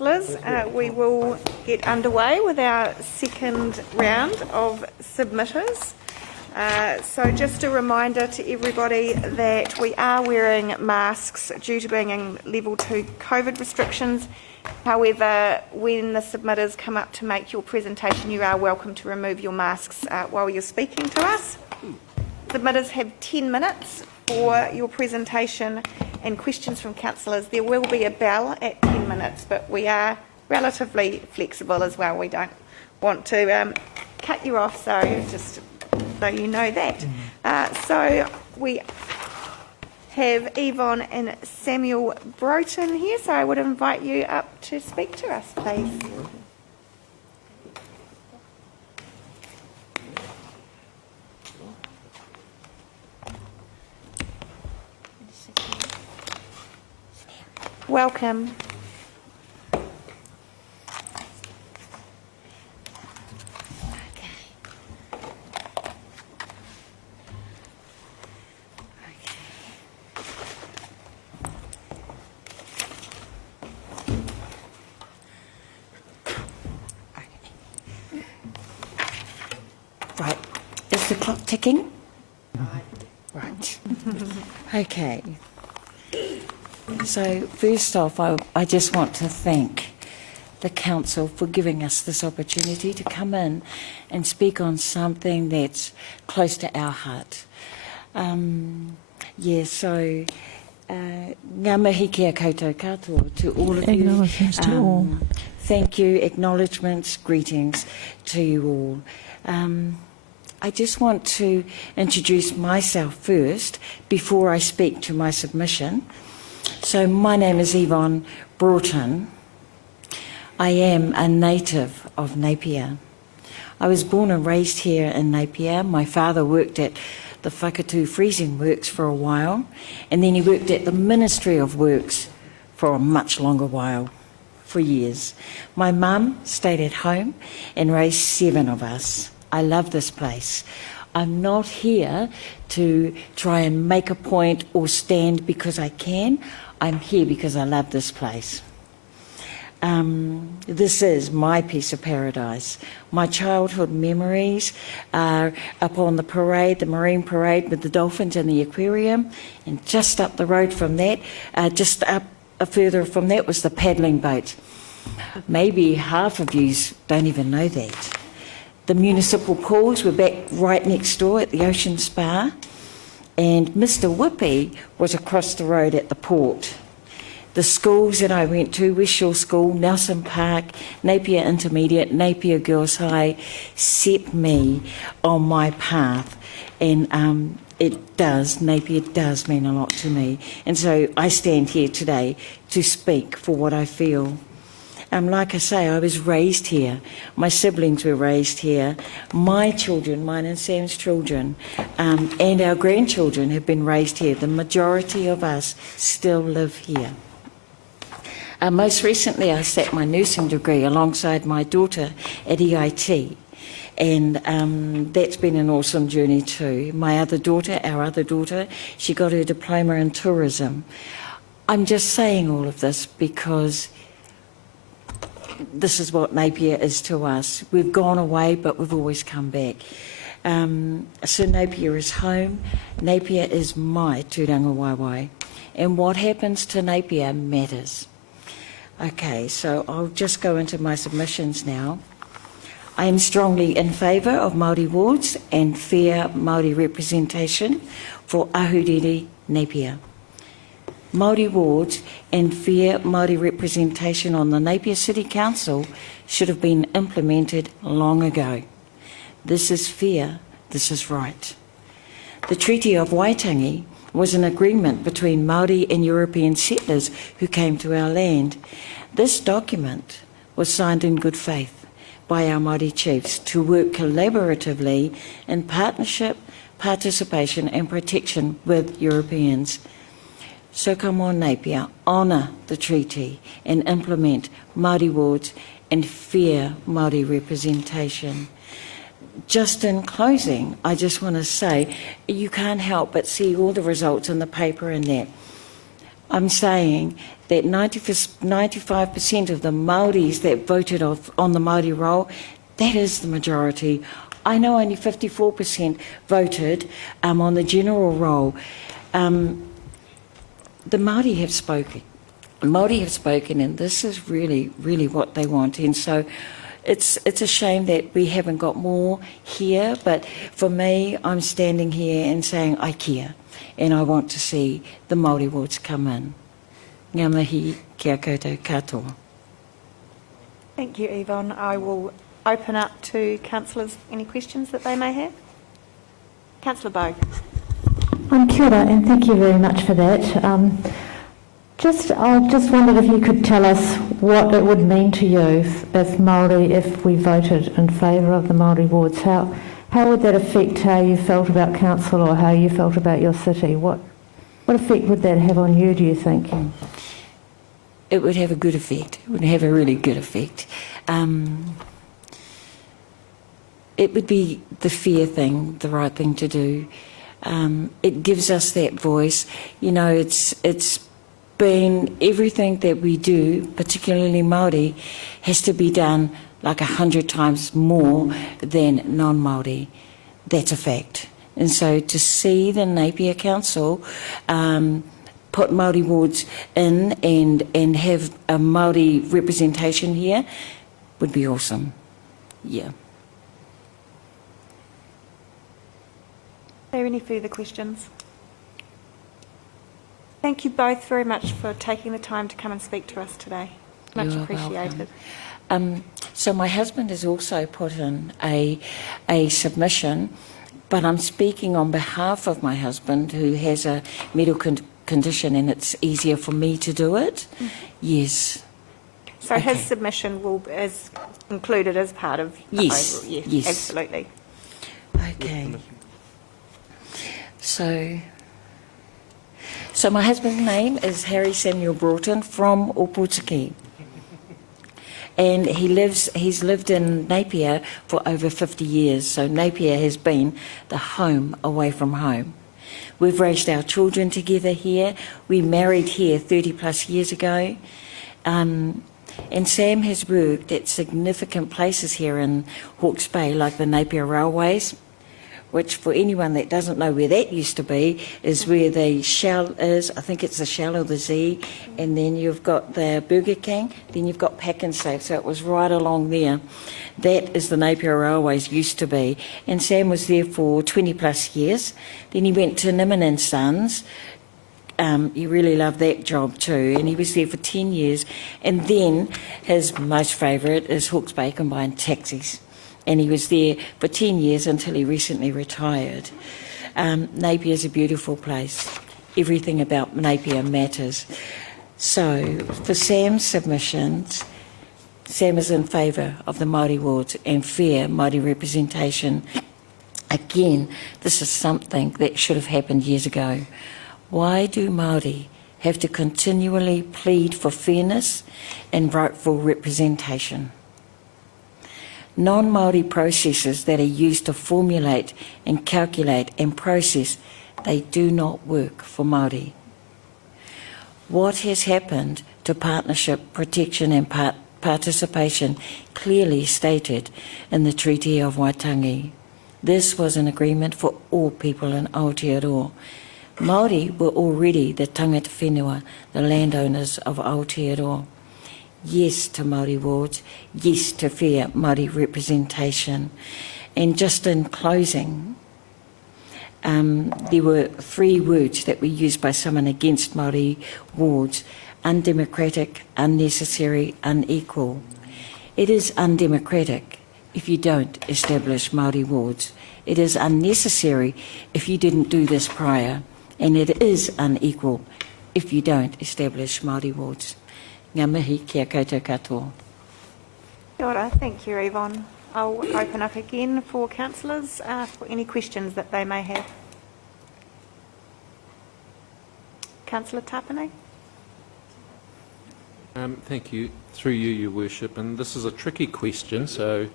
Liz, we will get underway with our second round of submitters. So just a reminder to everybody that we are wearing masks due to being in level 2 COVID restrictions. However, when the submitters come up to make your presentation, you are welcome to remove your masks while you're speaking to us. Submitters have 10 minutes for your presentation and questions from councillors. There will be a bell at 10 minutes, but we are relatively flexible as well. We don't want to cut you off, so just so you know that. So we have Yvonne and Samuel Broughton here, so I would invite you up to speak to us, please. Welcome. Right, is the clock ticking? Right. Okay. So first off, I just want to thank the council for giving us this opportunity to come in and speak on something that's close to our heart. Ngā mihi kia koutou katoa to all of you. Thank you, acknowledgements, greetings to you all. I just want to introduce myself first before I speak to my submission. So my name is Yvonne Broughton. I am a native of Napier. I was born and raised here in Napier. My father worked at the Whakatū Freezing Works for a while, and then he worked at the Ministry of Works for a much longer while, for years. My mum stayed at home and raised 7 of us. I love this place. I'm not here to try and make a point or stand because I can. I'm here because I love this place. This is my piece of paradise. My childhood memories are up on the parade, the marine parade with the dolphins in the aquarium, and just up the road from that, just up further from that was the paddling boat. Maybe half of you don't even know that. The municipal pools were back right next door at the Ocean Spa, and Mr. Whippy was across the road at the port. The schools that I went to, West Shore School, Nelson Park, Napier Intermediate, Napier Girls High, set me on my path, and Napier does mean a lot to me. And so I stand here today to speak for what I feel. Like I say, I was raised here. My siblings were raised here. My children, mine and Sam's children, and our grandchildren have been raised here. The majority of us still live here. Most recently, I sat my nursing degree alongside my daughter at EIT, and that's been an awesome journey too. My other daughter, our other daughter, she got her diploma in tourism. I'm just saying all of this because this is what Napier is to us. We've gone away, but we've always come back. So Napier is home. Napier is my tūranga waiwai. And what happens to Napier matters. Okay, so I'll just go into my submissions now. I am strongly in favour of Māori wards and fair Māori representation for Ahuriri Napier. Māori wards and fair Māori representation on the Napier City Council should have been implemented long ago. This is fair, this is right. The Treaty of Waitangi was an agreement between Māori and European settlers who came to our land. This document was signed in good faith by our Māori chiefs to work collaboratively in partnership, participation and protection with Europeans. So come on, Napier, honour the treaty and implement Māori wards and fair Māori representation. Just in closing, I just want to say, you can't help but see all the results in the paper and that. I'm saying that 95% of the Māoris that voted on the Māori roll, that is the majority. I know only 54% voted on the general roll. The Māori have spoken. Māori have spoken, and this is really, really what they want. And so it's a shame that we haven't got more here, but for me, I'm standing here and saying I care, and I want to see the Māori wards come in. Ngā mihi kia koutou katoa. Thank you, Yvonne. I will open up to councillors any questions that they may have. Councillor Bowe. Kia ora, and thank you very much for that. I just wondered if you could tell us what it would mean to you if we voted in favour of the Māori wards. How would that affect how you felt about council or how you felt about your city? What effect would that have on you, do you think? It would have a good effect. It would have a really good effect. It would be the fair thing, the right thing to do. It gives us that voice. You know, it's been everything that we do, particularly Māori, has to be done like 100 times more than non-Māori. That's a fact. And so to see the Napier Council put Māori wards in and have a Māori representation here would be awesome. Yeah. Are there any further questions? Thank you both very much for taking the time to come and speak to us today. Much appreciated. So my husband has also put in a submission, but I'm speaking on behalf of my husband who has a medical condition, and it's easier for me to do it. Mm-hmm. Yes. So his submission is included as part of the overall. Yes, absolutely. Okay. So my husband's name is Harry Samuel Broughton from Opotiki. And he's lived in Napier for over 50 years. So Napier has been the home away from home. We've raised our children together here. We married here 30 plus years ago. And Sam has worked at significant places here in Hawke's Bay, like the Napier Railways, which for anyone that doesn't know where that used to be is where the Shell is. I think it's the Shell or the Z, and then you've got the Burger King, then you've got Pack and Save, so it was right along there. That is the Napier Railways used to be, and Sam was there for 20 plus years. Then he went to Niman & Sons. He really loved that job too, and he was there for 10 years, and then his most favourite is Hawke's Bay Combined Taxis. And he was there for 10 years until he recently retired. Napier is a beautiful place. Everything about Napier matters. So for Sam's submissions, Sam is in favour of the Māori wards and fair Māori representation. Again, this is something that should have happened years ago. Why do Māori have to continually plead for fairness and rightful representation? Non-Māori processes that are used to formulate and calculate and process, they do not work for Māori. What has happened to partnership, protection and participation clearly stated in the Treaty of Waitangi? This was an agreement for all people in Aotearoa. Māori were already the tangata whenua, the landowners of Aotearoa. Yes to Māori wards, yes to fair Māori representation. And just in closing, there were 3 words that were used by someone against Māori wards: undemocratic, unnecessary, unequal. It is undemocratic if you don't establish Māori wards. It is unnecessary if you didn't do this prior. And it is unequal if you don't establish Māori wards. Ngā mihi kia koutou katoa. Kia ora, thank you, Yvonne. I'll open up again for councillors for any questions that they may have. Councillor Tapane. Thank you. Through you, Your Worship. And this is a tricky question, so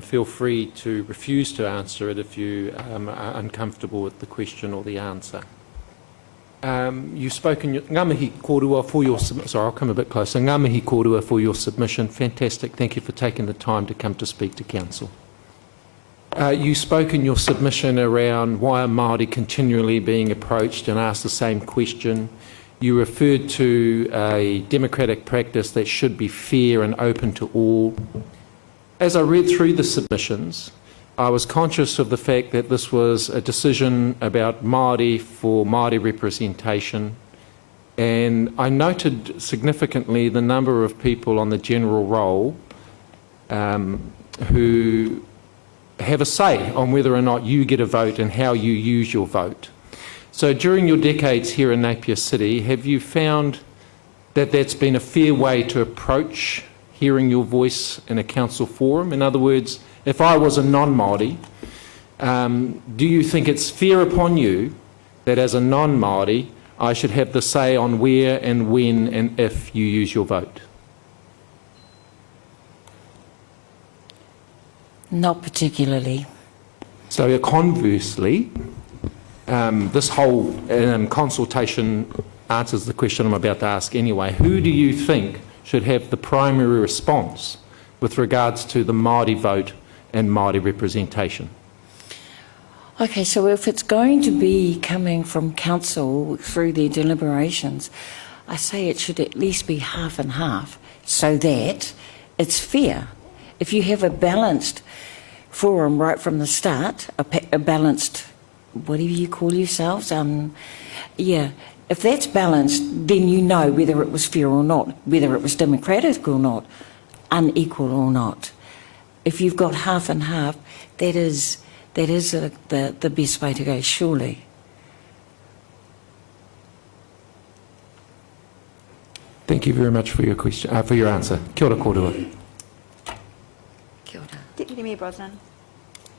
feel free to refuse to answer it if you are uncomfortable with the question or the answer. You've spoken, ngā mihi kōrua for your, sorry, I'll come a bit closer. Ngā mihi kōrua for your submission. Fantastic. Thank you for taking the time to come to speak to Council. You spoke in your submission around why are Māori continually being approached and asked the same question. You referred to a democratic practice that should be fair and open to all. As I read through the submissions, I was conscious of the fact that this was a decision about Māori for Māori representation, and I noted significantly the number of people on the general roll who have a say on whether or not you get a vote and how you use your vote. So during your decades here in Napier City, have you found that that's been a fair way to approach hearing your voice in a council forum? In other words, if I was a non-Māori, do you think it's fair upon you that as a non-Māori I should have the say on where and when and if you use your vote? Not particularly. So conversely, this whole consultation answers the question I'm about to ask anyway. Who do you think should have the primary response with regards to the Māori vote and Māori representation? Okay, so if it's going to be coming from council through their deliberations, I say it should at least be half and half so that it's fair. If you have a balanced forum right from the start, a balanced, whatever you call yourselves, yeah, if that's balanced, then you know whether it was fair or not, whether it was democratic or not, unequal or not. If you've got half and half, that is the best way to go, surely. Thank you very much for your question, for your answer. Kia ora kōrua. Kia ora. Deputy Mayor Brosnan.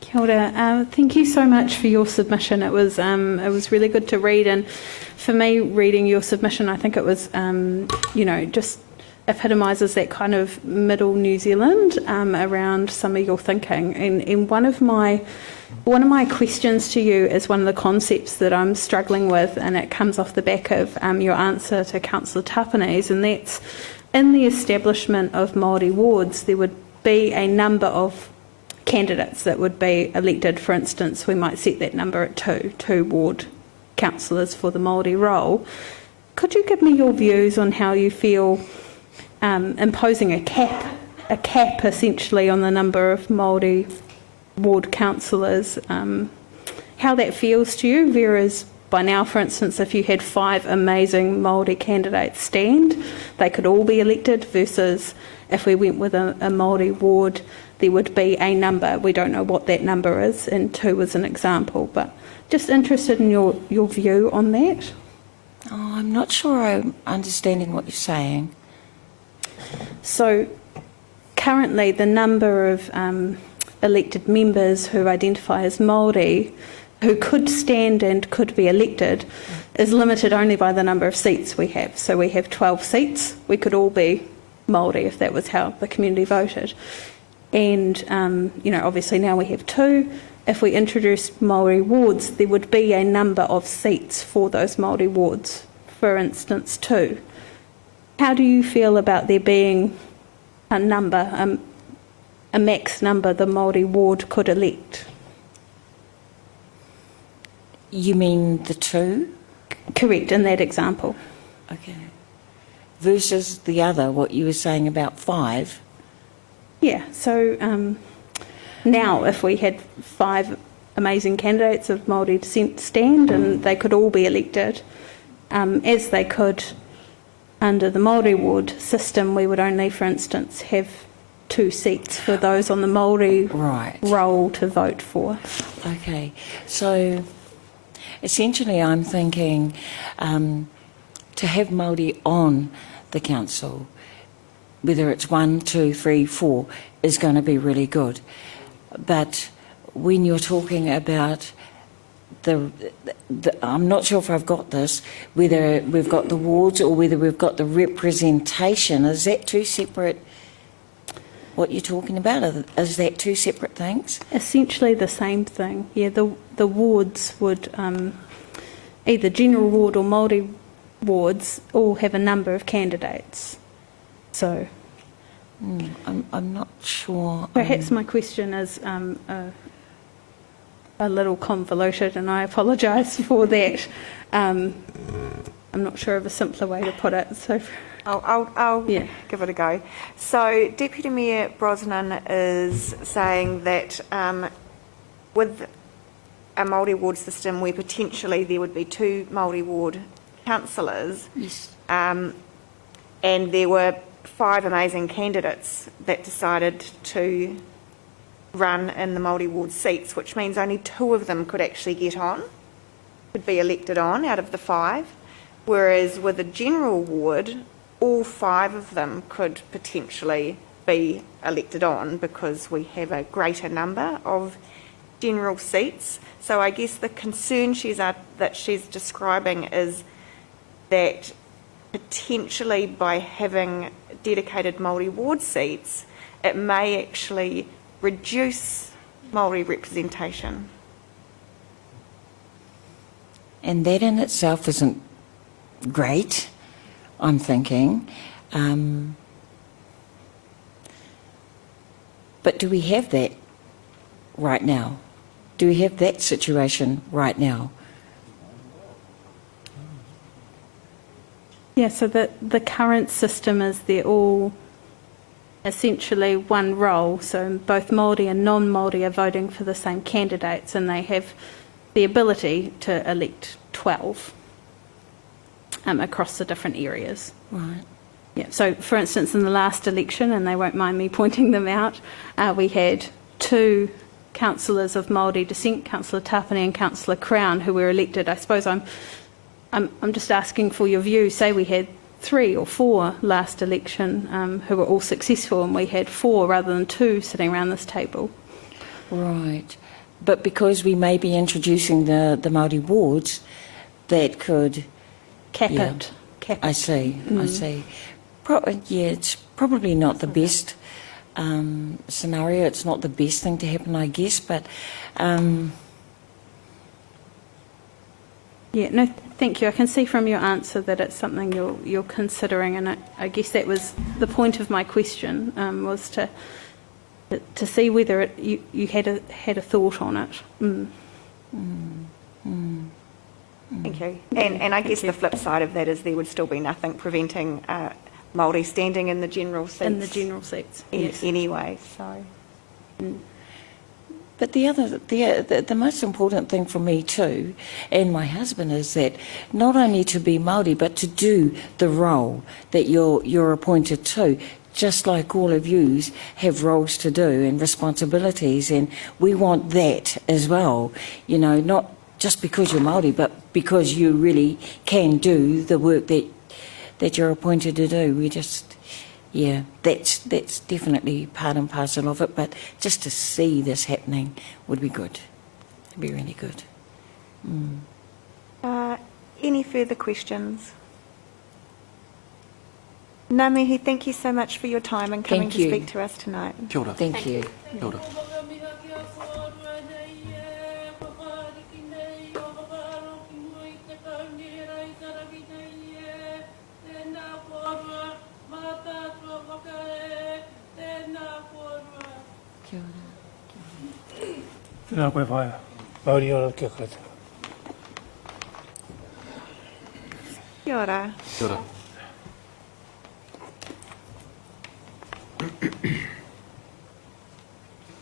Kia ora. Thank you so much for your submission. It was really good to read, and for me, reading your submission, I think it was, you know, just epitomises that kind of middle New Zealand around some of your thinking. And one of my questions to you is one of the concepts that I'm struggling with, and it comes off the back of your answer to Councillor Tapanes, and that's in the establishment of Māori wards, there would be a number of candidates that would be elected. For instance, we might set that number at two ward councillors for the Māori role. Could you give me your views on how you feel imposing a cap essentially on the number of Māori ward councillors, how that feels to you, whereas by now, for instance, if you had 5 amazing Māori candidates stand, they could all be elected, versus if we went with a Māori ward, there would be a number. We don't know what that number is, and 2 is an example, but just interested in your view on that. Oh, I'm not sure I'm understanding what you're saying. So currently the number of elected members who identify as Māori who could stand and could be elected is limited only by the number of seats we have. So we have 12 seats. We could all be Māori if that was how the community voted. And, you know, obviously now we have 2. If we introduced Māori wards, there would be a number of seats for those Māori wards, for instance 2. How do you feel about there being a number, a max number the Māori ward could elect? You mean the 2? Correct, in that example. Okay. Versus the other, what you were saying about 5? Yeah, so now if we had 5 amazing candidates of Māori descent stand and they could all be elected, as they could under the Māori ward system, we would only, for instance, have 2 seats for those on the Māori roll to vote for. Okay, so essentially I'm thinking to have Māori on the council, whether it's 1, 2, 3, 4, is going to be really good. But when you're talking about I'm not sure if I've got this, whether we've got the wards or whether we've got the representation, is that 2 separate, what you're talking about? Is that 2 separate things? Essentially the same thing. Yeah, the wards would either general ward or Māori wards all have a number of candidates. So I'm not sure. perhaps my question is a little convoluted, and I apologise for that. I'm not sure of a simpler way to put it. So I'll Yeah. give it a go. So Deputy Mayor Brosnan is saying that with a Māori ward system where potentially there would be 2 Māori ward councillors, Yes. and there were 5 amazing candidates that decided to run in the Māori ward seats, which means only 2 of them could actually get on, could be elected on out of the 5, whereas with a general ward, all 5 of them could potentially be elected on because we have a greater number of general seats. So I guess the concern that she's describing is that potentially by having dedicated Māori ward seats, it may actually reduce Māori representation. And that in itself isn't great, I'm thinking. But do we have that right now? Do we have that situation right now? yeah, so the current system is they're all essentially one role. So both Māori and non-Māori are voting for the same candidates, and they have the ability to elect 12 across the different areas. Right. Yeah. So, for instance, in the last election, and they won't mind me pointing them out, we had 2 councillors of Māori descent, Councillor Tapani and Councillor Crown, who were elected. I suppose I'm just asking for your view. Say we had 3 or 4 last election who were all successful, and we had 4 rather than 2 sitting around this table. Right. But because we may be introducing the Māori wards, that could... Cap Yeah. it. Cap I it. see, I see. Yeah, it's probably not the best scenario. It's not the best thing to happen, I guess, but... Yeah, no, thank you. I can see from your answer that it's something you're considering, and I guess that was the point of my question, was to see whether you had a thought on it. Thank you. And I guess the flip side of that is there would still be nothing preventing Māori standing in the general seats. In the general seats, yes. Anyway, so... But the most important thing for me too, and my husband, is that not only to be Māori, but to do the role that you're appointed to, just like all of yous have roles to do and responsibilities, and we want that as well. You know, not just because you're Māori, but because you really can do the work that you're appointed to do. We just... Yeah, that's definitely part and parcel of it, but just to see this happening would be good. It'd be really good. Any further questions? Ngā mihi, thank you so much for your time and coming Thank to you. speak to us tonight. Kia ora. Thank you. Kia ora. Kia ora. Tēnā koe whaia. Māori ora kia koutou. Kia ora. Kia ora.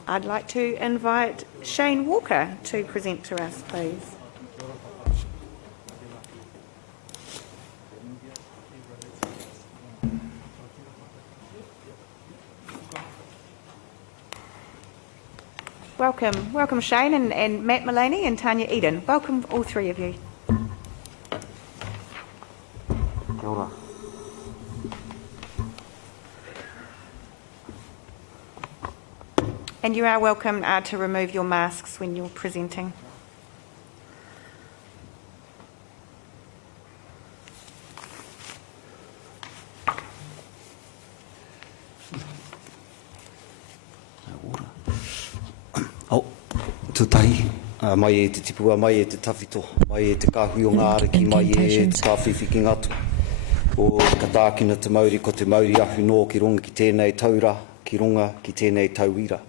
I'd like to invite Shane Walker to present to us, please. Welcome Shane and Matt Mullaney and Tanya Eden. Welcome all 3 of you. Kia ora. And you are welcome to remove your masks when you're presenting. Oh, tutai, mai e te tipua, mai e te tawhito, mai e te kahui o ngā ariki, mai e te kawhiwhiki ngatu. O ka tākina te Māori ko te Māori ahu nō ki runga ki tēnei taura, ki runga ki tēnei tauira.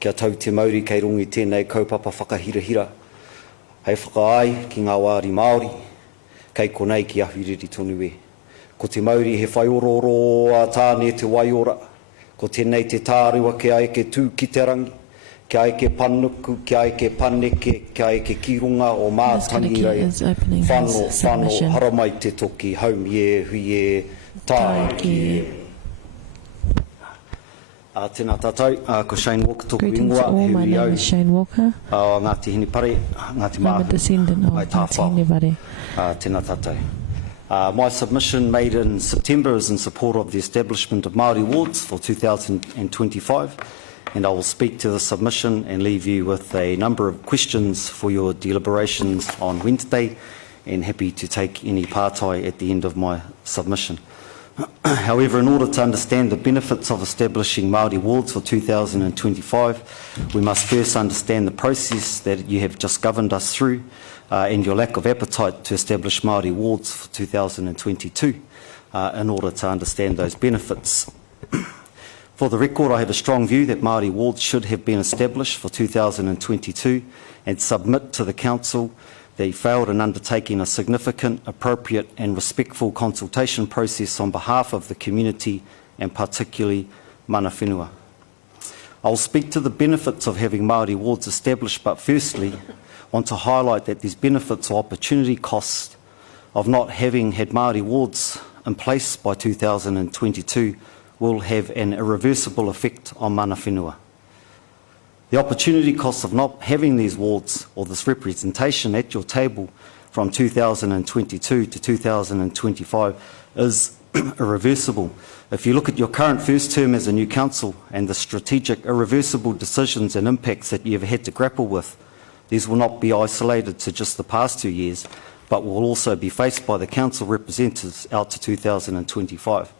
Kia tau te Māori kei rungi tēnei kaupapa whakahirahira. Hei whakaai ki ngā wāri Māori, kei konei ki ahu riri tonu e. Ko te Māori he whai ororo a tāne te waiora, ko tēnei te tārua kia eke tū ki te rangi, kia eke panuku, kia eke paneke, kia eke kirunga o mātangi rei, whano haramai te toki, haumi e, hui e, tāe ki e. Tēnā tātou, ko Shane Walker toku ingoa, hui au. Shane Walker. Ngāti hini pare, ngāti I'm a descendant of Ngāti Hini Pare. Tēnā tātou. My submission made in September is in support of the establishment of Māori wards for 2025, and I will speak to the submission and leave you with a number of questions for your deliberations on Wednesday, and happy to take any pārtai at the end of my submission. However, in order to understand the benefits of establishing Māori wards for 2025, we must first understand the process that you have just governed us through, and your lack of appetite to establish Māori wards for 2022 in order to understand those benefits. For the record, I have a strong view that Māori wards should have been established for 2022 and submit to the Council that you failed in undertaking a significant, appropriate and respectful consultation process on behalf of the community and particularly mana whenua. I will speak to the benefits of having Māori wards established, but firstly, want to highlight that these benefits or opportunity costs of not having had Māori wards in place by 2022 will have an irreversible effect on mana whenua. The opportunity cost of not having these wards or this representation at your table from 2022 to 2025 is irreversible. If you look at your current first term as a new council and the strategic irreversible decisions and impacts that you have had to grapple with, these will not be isolated to just the past 2 years, but will also be faced by the council representatives out to 2025.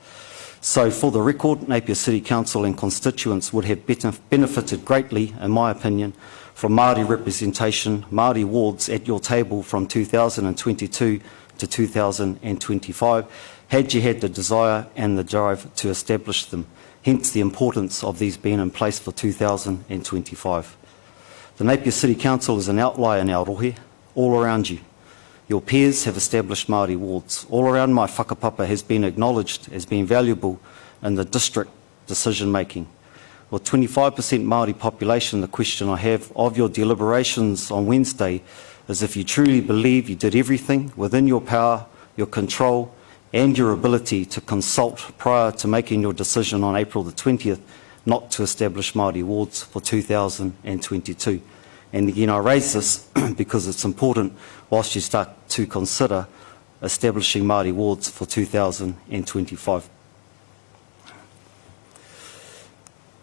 So for the record, Napier City Council and constituents would have benefited greatly, in my opinion, from Māori representation, Māori wards at your table from 2022 to 2025, had you had the desire and the drive to establish them, hence the importance of these being in place for 2025. The Napier City Council is an outlier in our rohe, all around you. Your peers have established Māori wards. All around my whakapapa has been acknowledged as being valuable in the district decision making. With 25% Māori population, the question I have of your deliberations on Wednesday is if you truly believe you did everything within your power, your control and your ability to consult prior to making your decision on April the 20th not to establish Māori wards for 2022. And again, I raise this because it's important whilst you start to consider establishing Māori wards for 2025.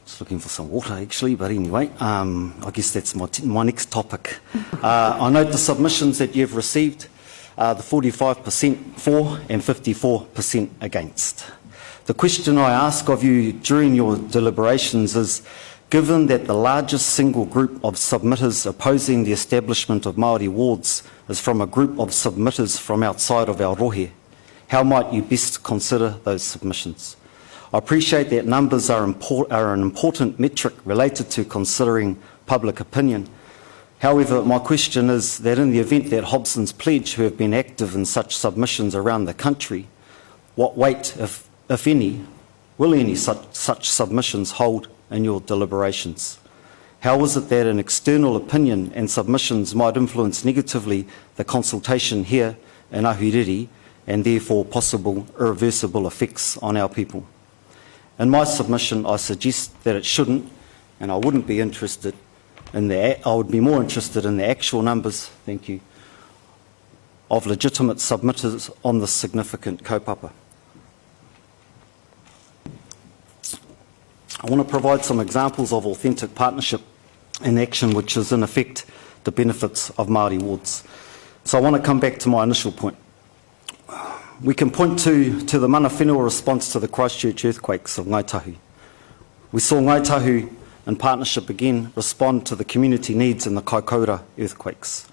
Just looking for some water actually, but anyway, I guess that's my next topic. I note the submissions that you've received, the 45% for and 54% against. The question I ask of you during your deliberations is, given that the largest single group of submitters opposing the establishment of Māori wards is from a group of submitters from outside of our rohe, how might you best consider those submissions? I appreciate that numbers are an important metric related to considering public opinion. However, my question is that in the event that Hobson's Pledge, who have been active in such submissions around the country, what weight, if any, will any such submissions hold in your deliberations? How is it that an external opinion and submissions might influence negatively the consultation here in Ahuriri and therefore possible irreversible effects on our people? In my submission, I suggest that it shouldn't, and I wouldn't be interested in I would be more interested in the actual numbers, thank you, of legitimate submitters on this significant kaupapa. I want to provide some examples of authentic partnership in action which is in effect the benefits of Māori wards. So I want to come back to my initial point. We can point to the mana whenua response to the Christchurch earthquakes of Ngaitahu. We saw Ngaitahu in partnership again, respond to the community needs in the Kaikoura earthquakes.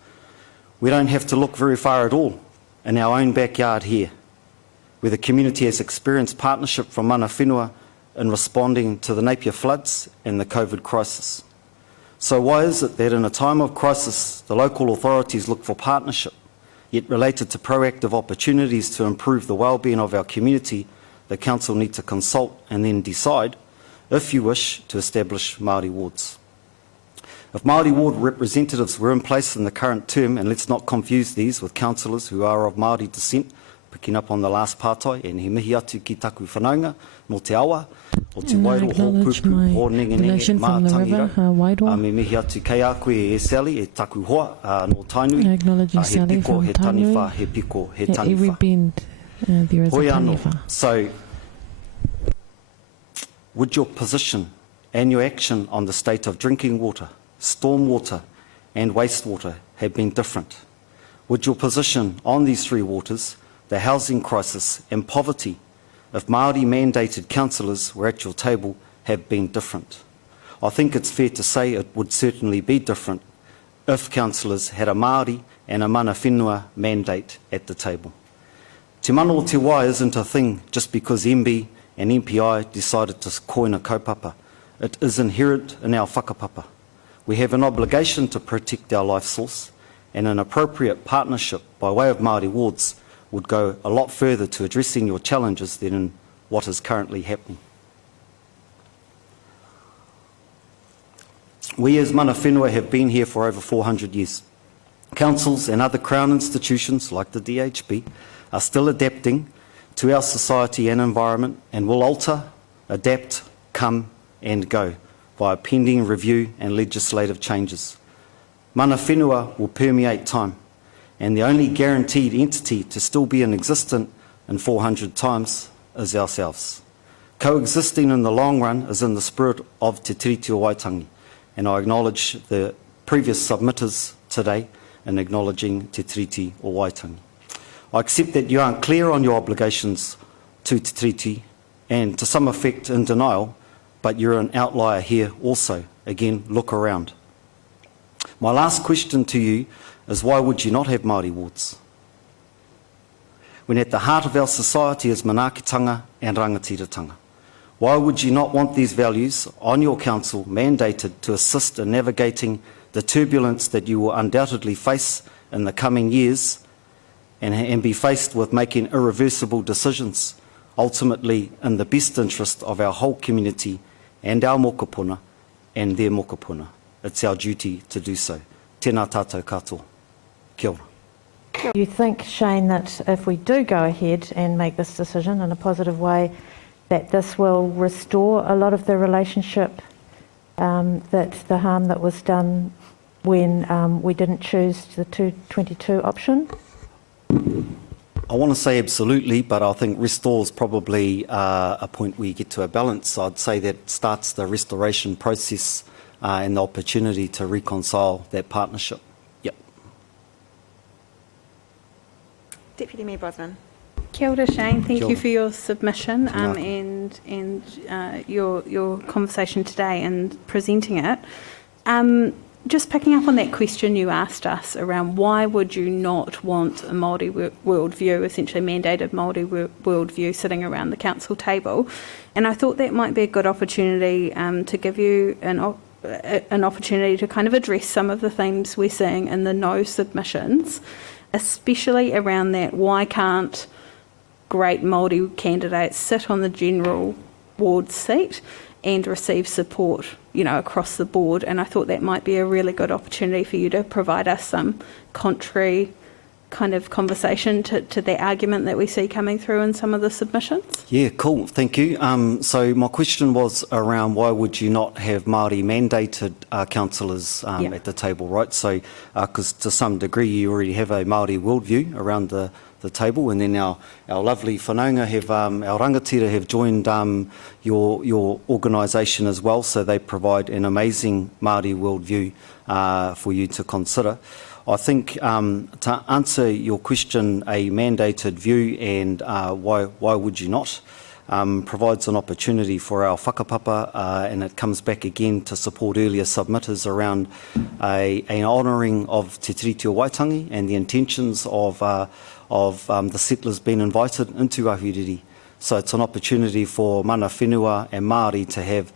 We don't have to look very far at all in our own backyard here, where the community has experienced partnership from mana whenua in responding to the Napier floods and the COVID crisis. So why is it that in a time of crisis, the local authorities look for partnership, yet related to proactive opportunities to improve the well-being of our community, the council need to consult and then decide if you wish to establish Māori wards. If Māori ward representatives were in place in the current term, and let's not confuse these with councillors who are of Māori descent, picking up on the last pātai, and he mihi atu ki taku whanaunga, no te awa, o te And I wairo ho acknowledge pupu, my ho nenge relation nenge from the mātangi river, rau. Wairoa. Me mihi atu kei a koe e Sally, e taku hoa, no tainui. I acknowledge you, He Sally, piko, from he Tainui. taniwha, he piko, he At every taniwha. bend, there is a Hoi anō. taniwha. So, would your position and your action on the state of drinking water, stormwater and wastewater have been different? Would your position on these three waters, the housing crisis and poverty, if Māori mandated councillors were at your table, have been different? I think it's fair to say it would certainly be different if councillors had a Māori and a mana whenua mandate at the table. Te mana o te wai isn't a thing just because MB and MPI decided to koina kaupapa. It is inherent in our whakapapa. We have an obligation to protect our life source, and an appropriate partnership by way of Māori wards would go a lot further to addressing your challenges than in what is currently happening. We as mana whenua have been here for over 400 years. Councils and other Crown institutions like the DHB are still adapting to our society and environment and will alter, adapt, come and go via pending review and legislative changes. Mana whenua will permeate time, and the only guaranteed entity to still be in existence in 400 times is ourselves. Coexisting in the long run is in the spirit of Te Tiriti o Waitangi, and I acknowledge the previous submitters today in acknowledging Te Tiriti o Waitangi. I accept that you aren't clear on your obligations to Te Tiriti and to some effect in denial, but you're an outlier here also. Again, look around. My last question to you is, why would you not have Māori wards? When at the heart of our society is manaakitanga and rangatiratanga. Why would you not want these values on your council mandated to assist in navigating the turbulence that you will undoubtedly face in the coming years and be faced with making irreversible decisions, ultimately in the best interest of our whole community and our mokopuna and their mokopuna? It's our duty to do so. Tēnā tātou katoa. Kia ora. You think, Shane, that if we do go ahead and make this decision in a positive way, that this will restore a lot of the relationship, that the harm that was done when we didn't choose the 222 option? I want to say absolutely, but I think restore is probably a point where you get to a balance. I'd say that starts the restoration process and the opportunity to reconcile that partnership. Yep. Deputy Mayor Bosman. Kia ora, Shane. Thank Kia you ora. for your submission Tēnā. and your conversation today and presenting it. Just picking up on that question you asked us around why would you not want a Māori worldview, essentially mandated Māori worldview sitting around the council table, and I thought that might be a good opportunity to give you an opportunity to kind of address some of the themes we're seeing in the no submissions, especially around that why can't great Māori candidates sit on the general ward seat and receive support, across the board. And I thought that might be a really good opportunity for you to provide us some contrary kind of conversation to the argument that we see coming through in some of the submissions. Yeah, cool. Thank you. So my question was around why would you not have Māori mandated councillors at the table, right? So, because to some degree you already have a Māori worldview around the table, and then our lovely whanaunga have, our rangatira have joined your organisation as well, so they provide an amazing Māori worldview for you to consider. I think to answer your question, a mandated view and why would you not? provides an opportunity for our whakapapa, and it comes back again to support earlier submitters around an honouring of Te Tiriti o Waitangi and the intentions of the settlers being invited into Ahuriri. So it's an opportunity for mana whenua and Māori to have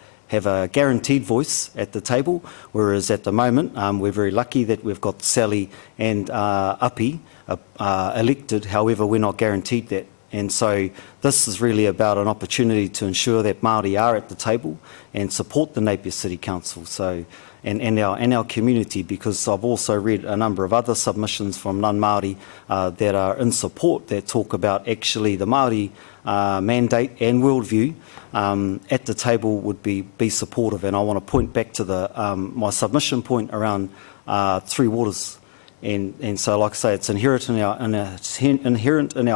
a guaranteed voice at the table, whereas at the moment we're very lucky that we've got Sally and Api elected, however we're not guaranteed that. And so this is really about an opportunity to ensure that Māori are at the table and support the Napier City Council and our community, because I've also read a number of other submissions from non-Māori that are in support, that talk about actually the Māori mandate and worldview at the table would be supportive. And I want to point back to my submission point around Three Waters. And so, like I say, it's inherent in our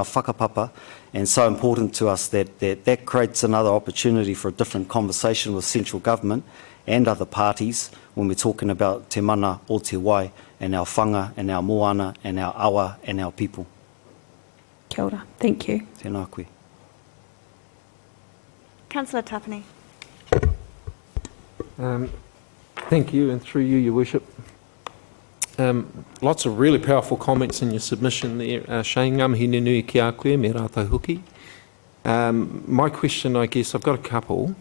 whakapapa, and so important to us that creates another opportunity for a different conversation with central government and other parties when we're talking about te mana o te wai and our whanga and our moana and our awa and our people. Kia ora. Thank you. Tēnā koe. Councillor Tapani. Thank you, and through you, Your Worship. Lots of really powerful comments in your submission there, Shane. Ngā mihi nui ki a koe, me rātou hoki. My question, I guess, I've got a couple,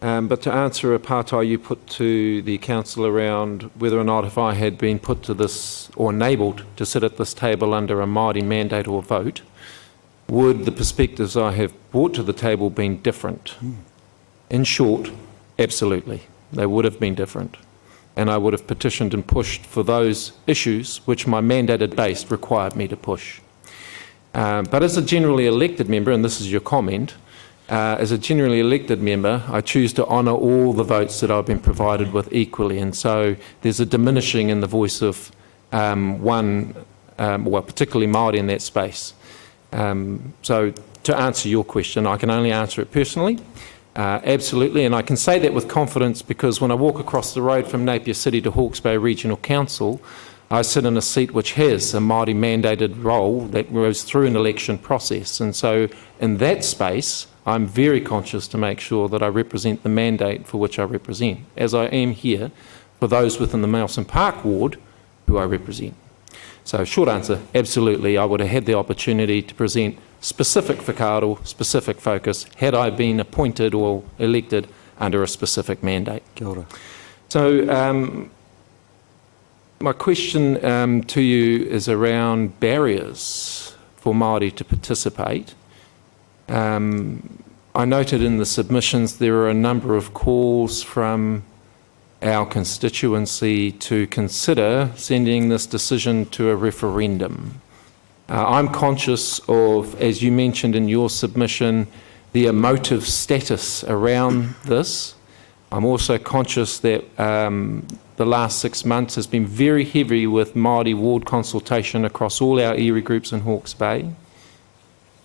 but to answer a pātai you put to the council around whether or not if I had been put to this or enabled to sit at this table under a Māori mandate or vote, would the perspectives I have brought to the table been different? In short, absolutely. They would have been different. And I would have petitioned and pushed for those issues which my mandated base required me to push. But as a generally elected member, and this is your comment, as a generally elected member, I choose to honour all the votes that I've been provided with equally, and so there's a diminishing in the voice of particularly Māori in that space. So to answer your question, I can only answer it personally. Absolutely, and I can say that with confidence because when I walk across the road from Napier City to Hawke's Bay Regional Council, I sit in a seat which has a Māori mandated role that goes through an election process. And so in that space, I'm very conscious to make sure that I represent the mandate for which I represent, as I am here for those within the Nelson Park ward who I represent. So short answer, absolutely, I would have had the opportunity to present specific whakaaro, specific focus, had I been appointed or elected under a specific mandate. Kia ora. So my question to you is around barriers for Māori to participate. I noted in the submissions there are a number of calls from our constituency to consider sending this decision to a referendum. I'm conscious of, as you mentioned in your submission, the emotive status around this. I'm also conscious that the last 6 months has been very heavy with Māori ward consultation across all our iwi groups in Hawke's Bay.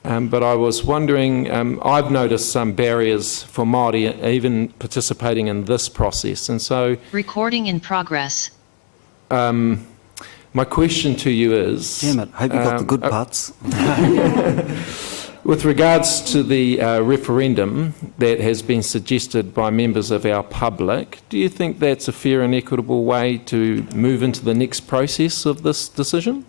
But I was wondering, I've noticed some barriers for Māori even participating in this process, and so... Recording in progress. My question to you is... Damn it, hope you got the good parts. With regards to the referendum that has been suggested by members of our public, do you think that's a fair and equitable way to move into the next process of this decision?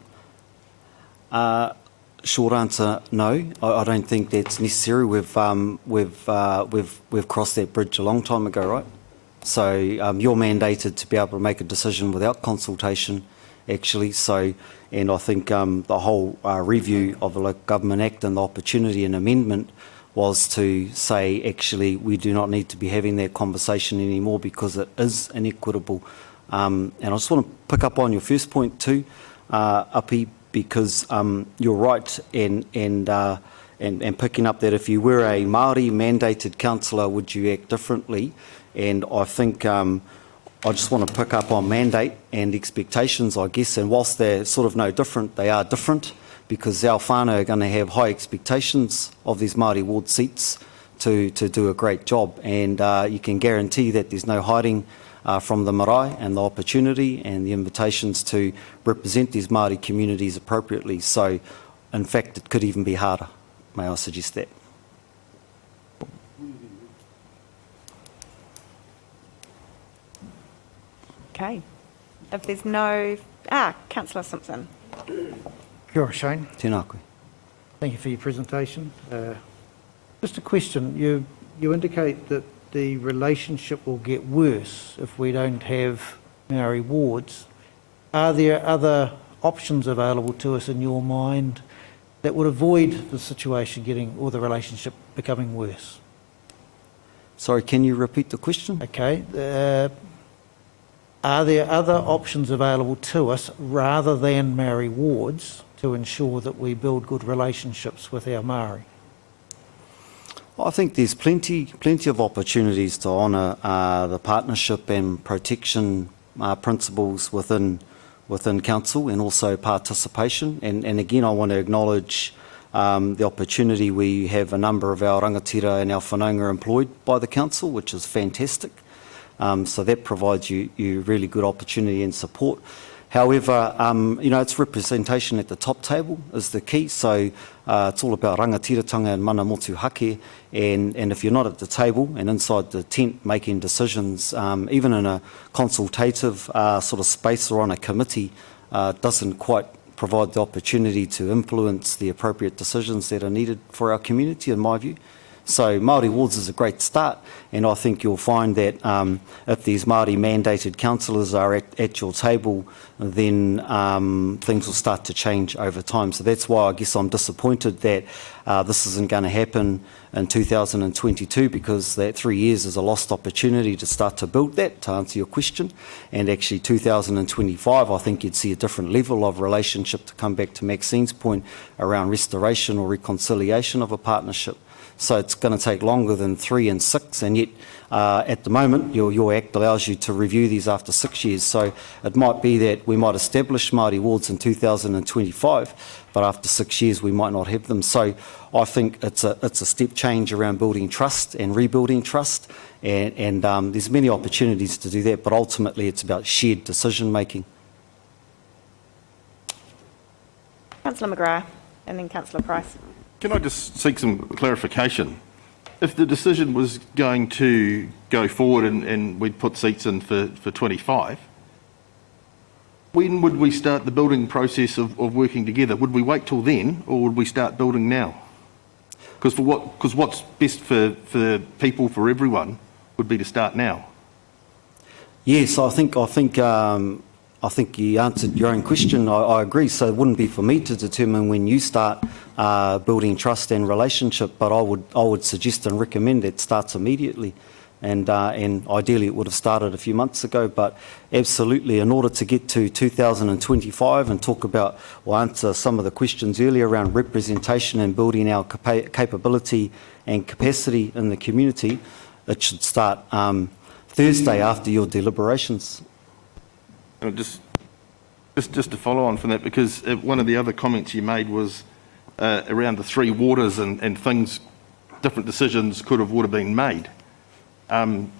Short answer, no. I don't think that's necessary. We've crossed that bridge a long time ago, right? So you're mandated to be able to make a decision without consultation, actually. So, and I think the whole review of the Local Government Act and the opportunity and amendment was to say, actually, we do not need to be having that conversation anymore because it is inequitable. And I just want to pick up on your first point too, Api, because you're right in picking up that if you were a Māori mandated councillor, would you act differently? And I think I just want to pick up on mandate and expectations, I guess, and whilst they're sort of no different, they are different because our whānau are going to have high expectations of these Māori ward seats to do a great job, and you can guarantee that there's no hiding from the marae and the opportunity and the invitations to represent these Māori communities appropriately. So, in fact, it could even be harder. May I suggest that? Okay. If there's no... Councillor Simpson. Kia ora, Shane. Tēnā koe. Thank you for your presentation. Just a question. You indicate that the relationship will get worse if we don't have Māori wards. Are there other options available to us in your mind that would avoid the situation getting, or the relationship becoming worse? Sorry, can you repeat the question? Okay. Are there other options available to us rather than Māori wards to ensure that we build good relationships with our Māori? I think there's plenty of opportunities to honour the partnership and protection principles within council, and also participation. And again, I want to acknowledge the opportunity. We have a number of our rangatira and our whanaunga employed by the council, which is fantastic. So that provides you really good opportunity and support. However, it's representation at the top table is the key. So it's all about rangatiratanga and mana motu hake. And if you're not at the table and inside the tent making decisions, even in a consultative sort of space or on a committee, doesn't quite provide the opportunity to influence the appropriate decisions that are needed for our community, in my view. So Māori wards is a great start, and I think you'll find that if these Māori mandated councillors are at your table, then things will start to change over time. So that's why I guess I'm disappointed that this isn't going to happen in 2022, because that 3 years is a lost opportunity to start to build that, to answer your question. And actually 2025, I think you'd see a different level of relationship, to come back to Maxine's point around restoration or reconciliation of a partnership. So it's going to take longer than 3 and 6, and yet at the moment your Act allows you to review these after 6 years. So it might be that we might establish Māori wards in 2025, but after 6 years we might not have them. So I think it's a step change around building trust and rebuilding trust, and there's many opportunities to do that, but ultimately it's about shared decision making. Councillor McGrath and then Councillor Price. Can I just seek some clarification? If the decision was going to go forward and we'd put seats in for 25, when would we start the building process of working together? Would we wait till then, or would we start building now? Because what's best for people, for everyone, would be to start now. Yes, I think you answered your own question. I agree. So it wouldn't be for me to determine when you start building trust and relationship, but I would suggest and recommend it starts immediately, and ideally it would have started a few months ago. But absolutely, in order to get to 2025 and talk about, or answer some of the questions earlier around representation and building our capability and capacity in the community, it should start Thursday after your deliberations. Just to follow on from that, because one of the other comments you made was around the three waters and things, different decisions would have been made. I'm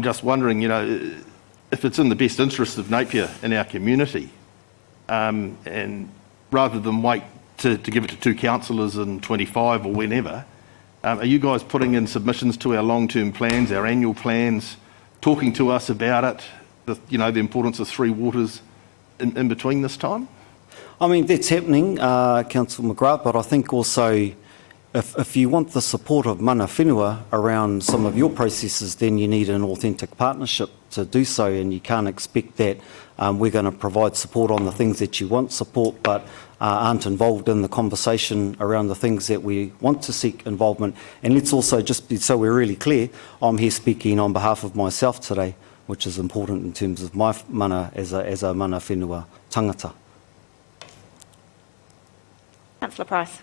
just wondering, if it's in the best interest of Napier in our community, and rather than wait to give it to 2 councillors in 25 or whenever, are you guys putting in submissions to our long-term plans, our annual plans, talking to us about it, the importance of 3 waters in between this time? I mean, that's happening, Councillor McGrath, but I think also if you want the support of mana whenua around some of your processes, then you need an authentic partnership to do so, and you can't expect that we're going to provide support on the things that you want support, but aren't involved in the conversation around the things that we want to seek involvement. And let's also, just be so we're really clear, I'm here speaking on behalf of myself today, which is important in terms of my mana as a mana whenua tangata. Councillor Price.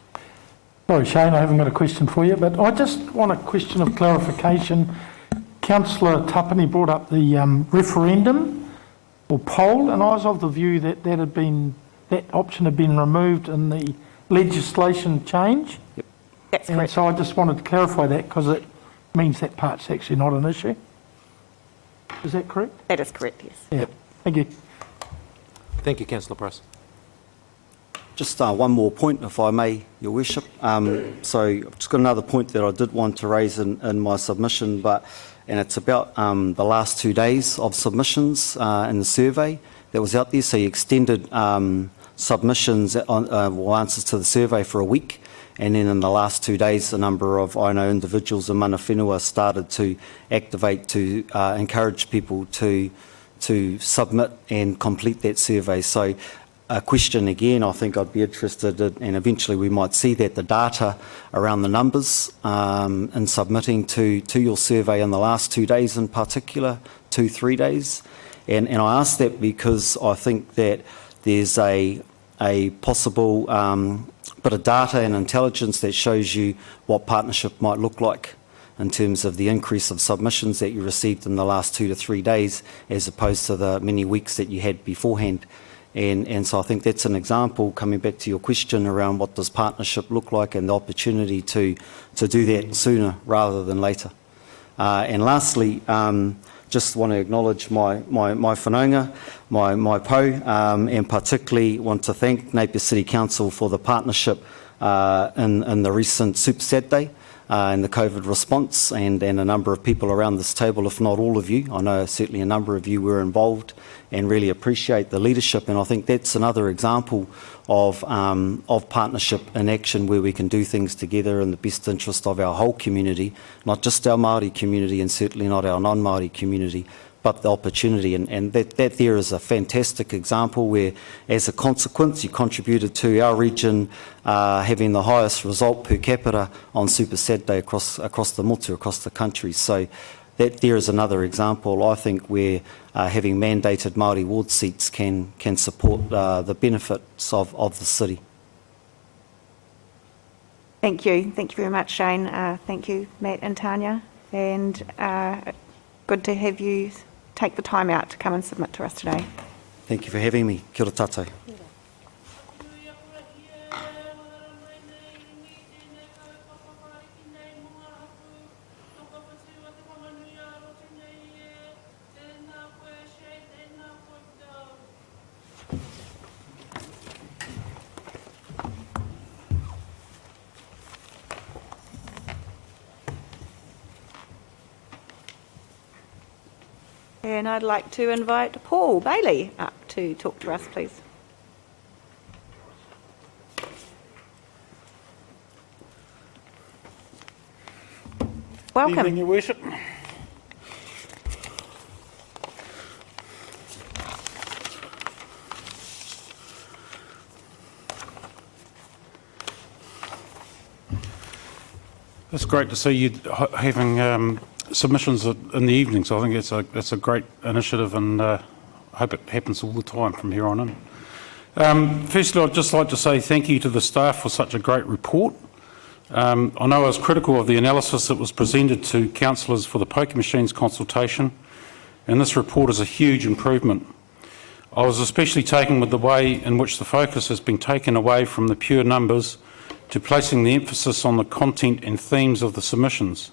Sorry, Shane, I haven't got a question for you, but I just want a question of clarification. Councillor Tapani brought up the referendum or poll, and I was of the view that that option had been removed in the legislation change. Yep. That's And correct. so I just wanted to clarify that, because it means that part's actually not an issue. Is that correct? That is correct, yes. Yeah. Thank you. Thank you, Councillor Price. Just one more point, if I may, Your Worship. So I've just got another point that I did want to raise in my submission, and it's about the last 2 days of submissions in the survey that was out there. So you extended submissions or answers to the survey for a week, and then in the last 2 days, a number of individuals in mana whenua started to activate to encourage people to submit and complete that survey. So a question again, I think I'd be interested in, and eventually we might see that, the data around the numbers in submitting to your survey in the last 2 days in particular, 2-3 days. And I ask that because I think that there's a possible bit of data and intelligence that shows you what partnership might look like in terms of the increase of submissions that you received in the last 2 to 3 days as opposed to the many weeks that you had beforehand. And so I think that's an example, coming back to your question around what does partnership look like and the opportunity to do that sooner rather than later. And lastly, just want to acknowledge my whanaunga, my po, and particularly want to thank Napier City Council for the partnership in the recent Super Saturday and the COVID response, and a number of people around this table, if not all of you. I know certainly a number of you were involved and really appreciate the leadership, and I think that's another example of partnership in action where we can do things together in the best interest of our whole community, not just our Māori community and certainly not our non-Māori community, but the opportunity. And that there is a fantastic example where, as a consequence, you contributed to our region having the highest result per capita on Super Saturday across the motu, across the country. So that there is another example, I think, where having mandated Māori ward seats can support the benefits of the city. Thank you. Thank you very much, Shane. Thank you, Matt and Tanya. And good to have you take the time out to come and submit to us today. Thank you for having me. Kia ora tātou. And I'd like to invite Paul Bailey up to talk to us, please. Welcome. Evening, Your Worship. It's great to see you having submissions in the evening, so I think it's a great initiative, and I hope it happens all the time from here on in. Firstly, I'd just like to say thank you to the staff for such a great report. I know I was critical of the analysis that was presented to councillors for the poker machines consultation, and this report is a huge improvement. I was especially taken with the way in which the focus has been taken away from the pure numbers to placing the emphasis on the content and themes of the submissions.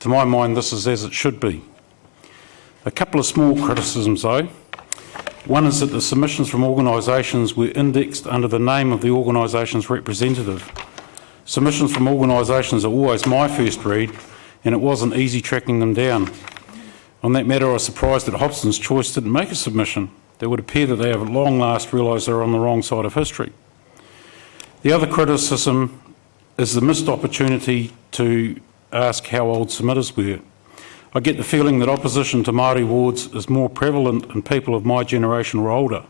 To my mind, this is as it should be. A couple of small criticisms though. One is that the submissions from organisations were indexed under the name of the organisation's representative. Submissions from organisations are always my first read, and it wasn't easy tracking them down. On that matter, I was surprised that Hobson's Choice didn't make a submission. It would appear that they have at long last realised they're on the wrong side of history. The other criticism is the missed opportunity to ask how old submitters were. I get the feeling that opposition to Māori wards is more prevalent in people of my generation or older.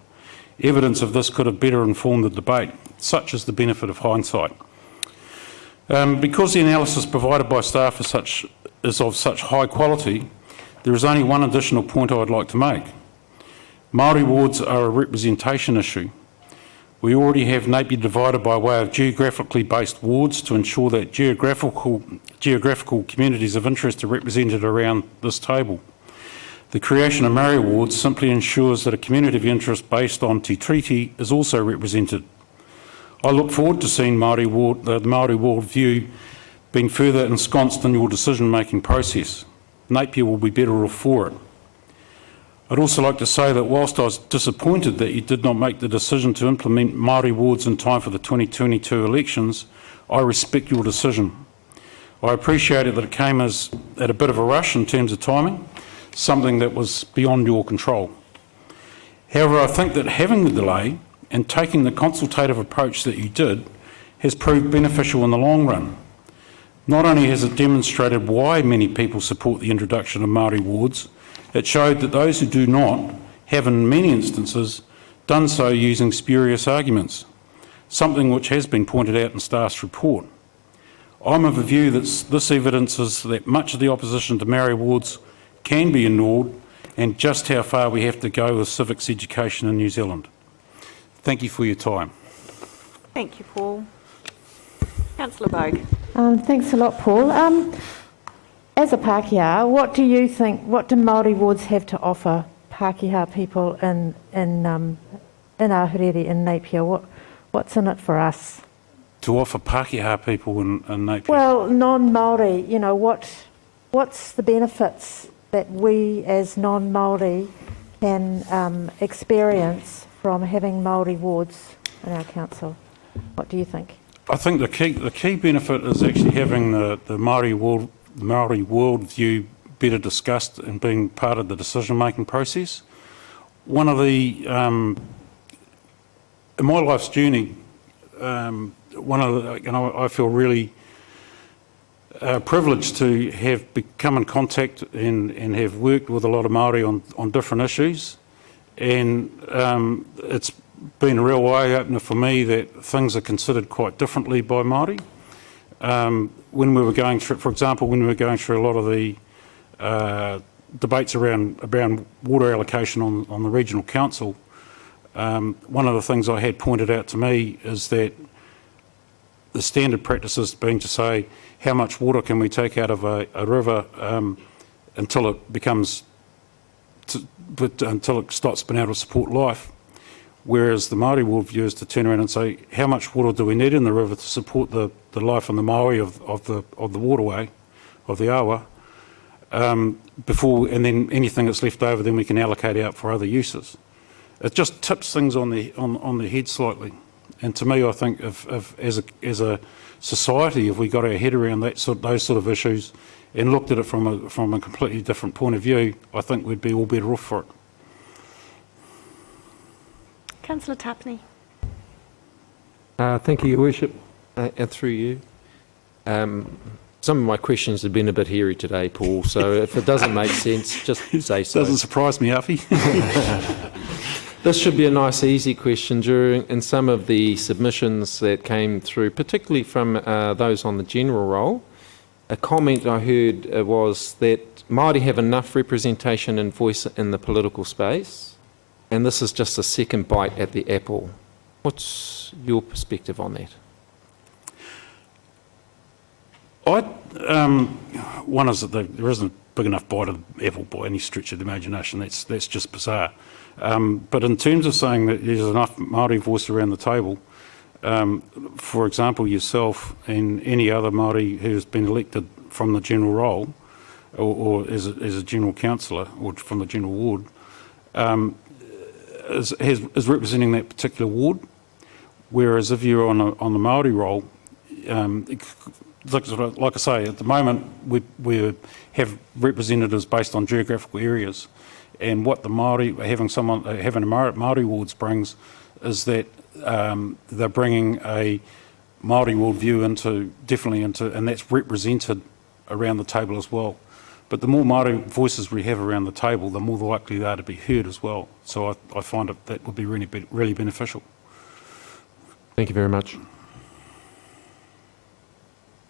Evidence of this could have better informed the debate. Such is the benefit of hindsight. Because the analysis provided by staff is of such high quality, there is only one additional point I would like to make. Māori wards are a representation issue. We already have Napier divided by way of geographically based wards to ensure that geographical communities of interest are represented around this table. The creation of Māori wards simply ensures that a community of interest based on Te Treaty is also represented. I look forward to seeing the Māori ward view being further ensconced in your decision-making process. Napier will be better off for it. I'd also like to say that whilst I was disappointed that you did not make the decision to implement Māori wards in time for the 2022 elections, I respect your decision. I appreciate it that it came at a bit of a rush in terms of timing, something that was beyond your control. However, I think that having the delay and taking the consultative approach that you did has proved beneficial in the long run. Not only has it demonstrated why many people support the introduction of Māori wards, it showed that those who do not have, in many instances, done so using spurious arguments, something which has been pointed out in staff's report. I'm of the view that this evidences that much of the opposition to Māori wards can be ignored and just how far we have to go with civics education in New Zealand. Thank you for your time. Thank you, Paul. Councillor Bogue. Thanks a lot, Paul. As a Pākehā, what do you think, what do Māori wards have to offer Pākehā people in Ahuriri, in Napier? What's in it for us? To offer Pākehā people in Napier? Well, non-Māori, you know, what's the benefits that we as non-Māori can experience from having Māori wards in our council? What do you think? I think the key benefit is actually having the Māori worldview better discussed and being part of the decision-making process. One of the, in my life's journey, I feel really privileged to have come in contact and have worked with a lot of Māori on different issues, and it's been a real eye-opener for me that things are considered quite differently by Māori. When we were going through, for example, when we were going through a lot of the debates around water allocation on the regional council, one of the things I had pointed out to me is that the standard practices being to say how much water can we take out of a river until it becomes, until it stops being able to support life. Whereas the Māori worldview is to turn around and say, how much water do we need in the river to support the life and the Māori of the waterway, of the awa, before, and then anything that's left over, then we can allocate out for other uses. It just tips things on the head slightly. And to me, I think as a society, if we got our head around those sort of issues and looked at it from a completely different point of view, I think we'd be all better off for it. Councillor Tapney. Thank you, Your Worship, and through you. Some of my questions have been a bit hairy today, Paul, so if it doesn't make sense, just say so. Doesn't surprise me, Alfie. This should be a nice, easy question. In some of the submissions that came through, particularly from those on the general roll, a comment I heard was that Māori have enough representation and voice in the political space, and this is just a second bite at the apple. What's your perspective on that? One is that there isn't a big enough bite of the apple by any stretch of the imagination. That's just bizarre. But in terms of saying that there's enough Māori voice around the table, for example, yourself and any other Māori who has been elected from the general role or as a general councillor or from the general ward, is representing that particular ward. Whereas if you're on the Māori role, like I say, at the moment we have representatives based on geographical areas, and what the Māori having a Māori wards brings is that they're bringing a Māori worldview definitely into, and that's represented around the table as well. But the more Māori voices we have around the table, the more likely they are to be heard as well. So I find that would be really beneficial. Thank you very much.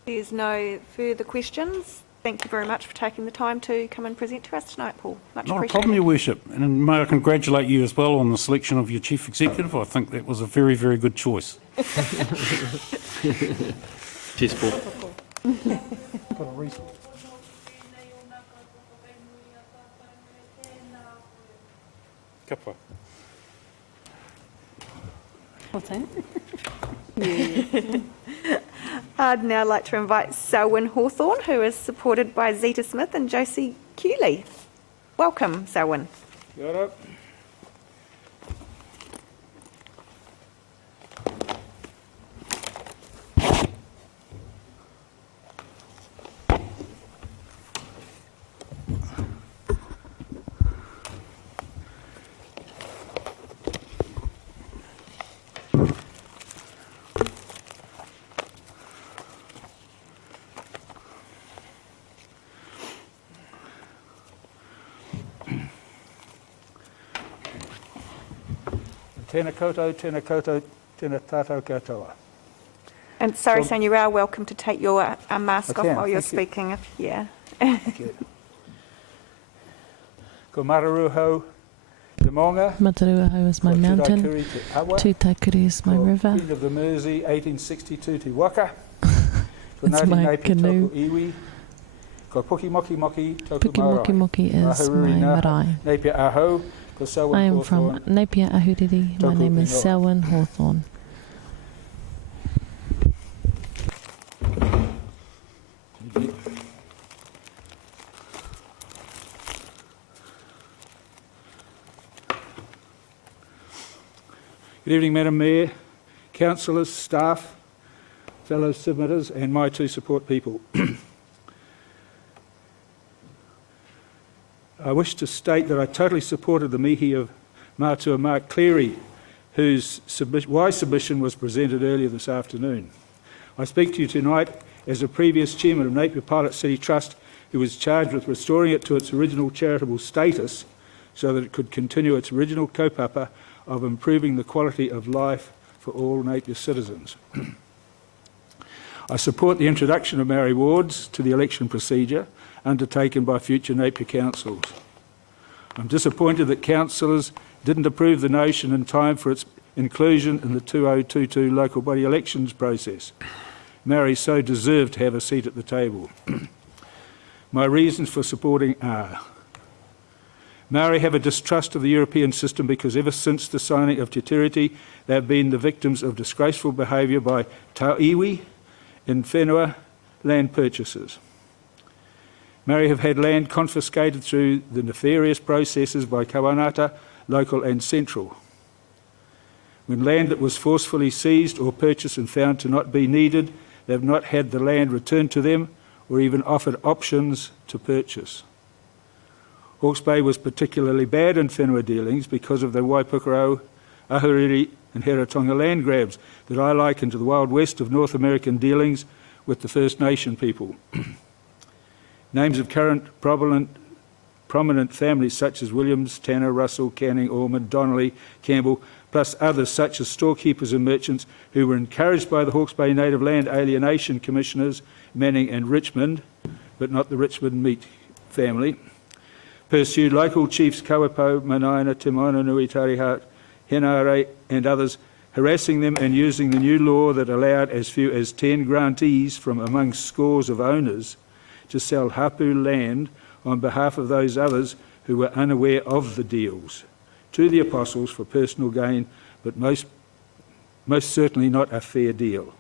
There's no further questions. Thank you very much for taking the time to come and present to us tonight, Paul. Much Not appreciated. a problem, Your Worship. And may I congratulate you as well on the selection of your Chief Executive. I think that was a very, very good choice. Cheers, Paul. What's that? I'd now like to invite Selwyn Hawthorne, who is supported by Zeta Smith and Josie Cooley. Welcome, Selwyn. Kia ora. Tēnā koutou, tēnā koutou, tēnā tātou katoa. And sorry, So- Son, you are welcome to take your mask I off can, while you're thank you. speaking. Yeah. Thank you. Ko Mararuhau, Te Maunga. Mataruahau is my ko mountain. Turaikuri, Te Awa. Tūtakuri is my ko river. Queen of the Mersey, 1862, Te Waka. Ko It's Ngāti my Napi, canoe. tōku iwi. Ko Puki Moki Moki, tōku Puki Moki marae. Moki is Ahuriri my nā marae. Napier Ahau, ko Selwyn I am Hawthorne. from Napier Ahuriri. My Tōku name is ingoa. Selwyn Hawthorne. Good evening, Madam Mayor, councillors, staff, fellow submitters, and my two support people. I wish to state that I totally supported the mihi of Mātua Mark Cleary, whose wise submission was presented earlier this afternoon. I speak to you tonight as a previous chairman of Napier Pilot City Trust, who was charged with restoring it to its original charitable status so that it could continue its original kaupapa of improving the quality of life for all Napier citizens. I support the introduction of Māori wards to the election procedure undertaken by future Napier councils. I'm disappointed that councillors didn't approve the notion in time for its inclusion in the 2022 local body elections process. Māori so deserve to have a seat at the table. My reasons for supporting are: Māori have a distrust of the European system because ever since the signing of Te Tiriti, they have been the victims of disgraceful behaviour by tau iwi in whenua land purchases. Māori have had land confiscated through the nefarious processes by kawanata, local and central. When land that was forcefully seized or purchased and found to not be needed, they have not had the land returned to them or even offered options to purchase. Hawke's Bay was particularly bad in whenua dealings because of the Waipukurau, Ahuriri and Heratonga land grabs that I liken to the Wild West of North American dealings with the First Nation people. Names of current prominent families such as Williams, Tanner, Russell, Canning, Ormond, Donnelly, Campbell, plus others such as storekeepers and merchants who were encouraged by the Hawke's Bay Native Land Alienation Commissioners, Manning and Richmond, but not the Richmond Meat family, pursued local chiefs Kawapo, Manaina, Timoana, Nui, Tarihart, Henare and others, harassing them and using the new law that allowed as few as 10 grantees from among scores of owners to sell hapu land on behalf of those others who were unaware of the deals to the apostles for personal gain, but most certainly not a fair deal.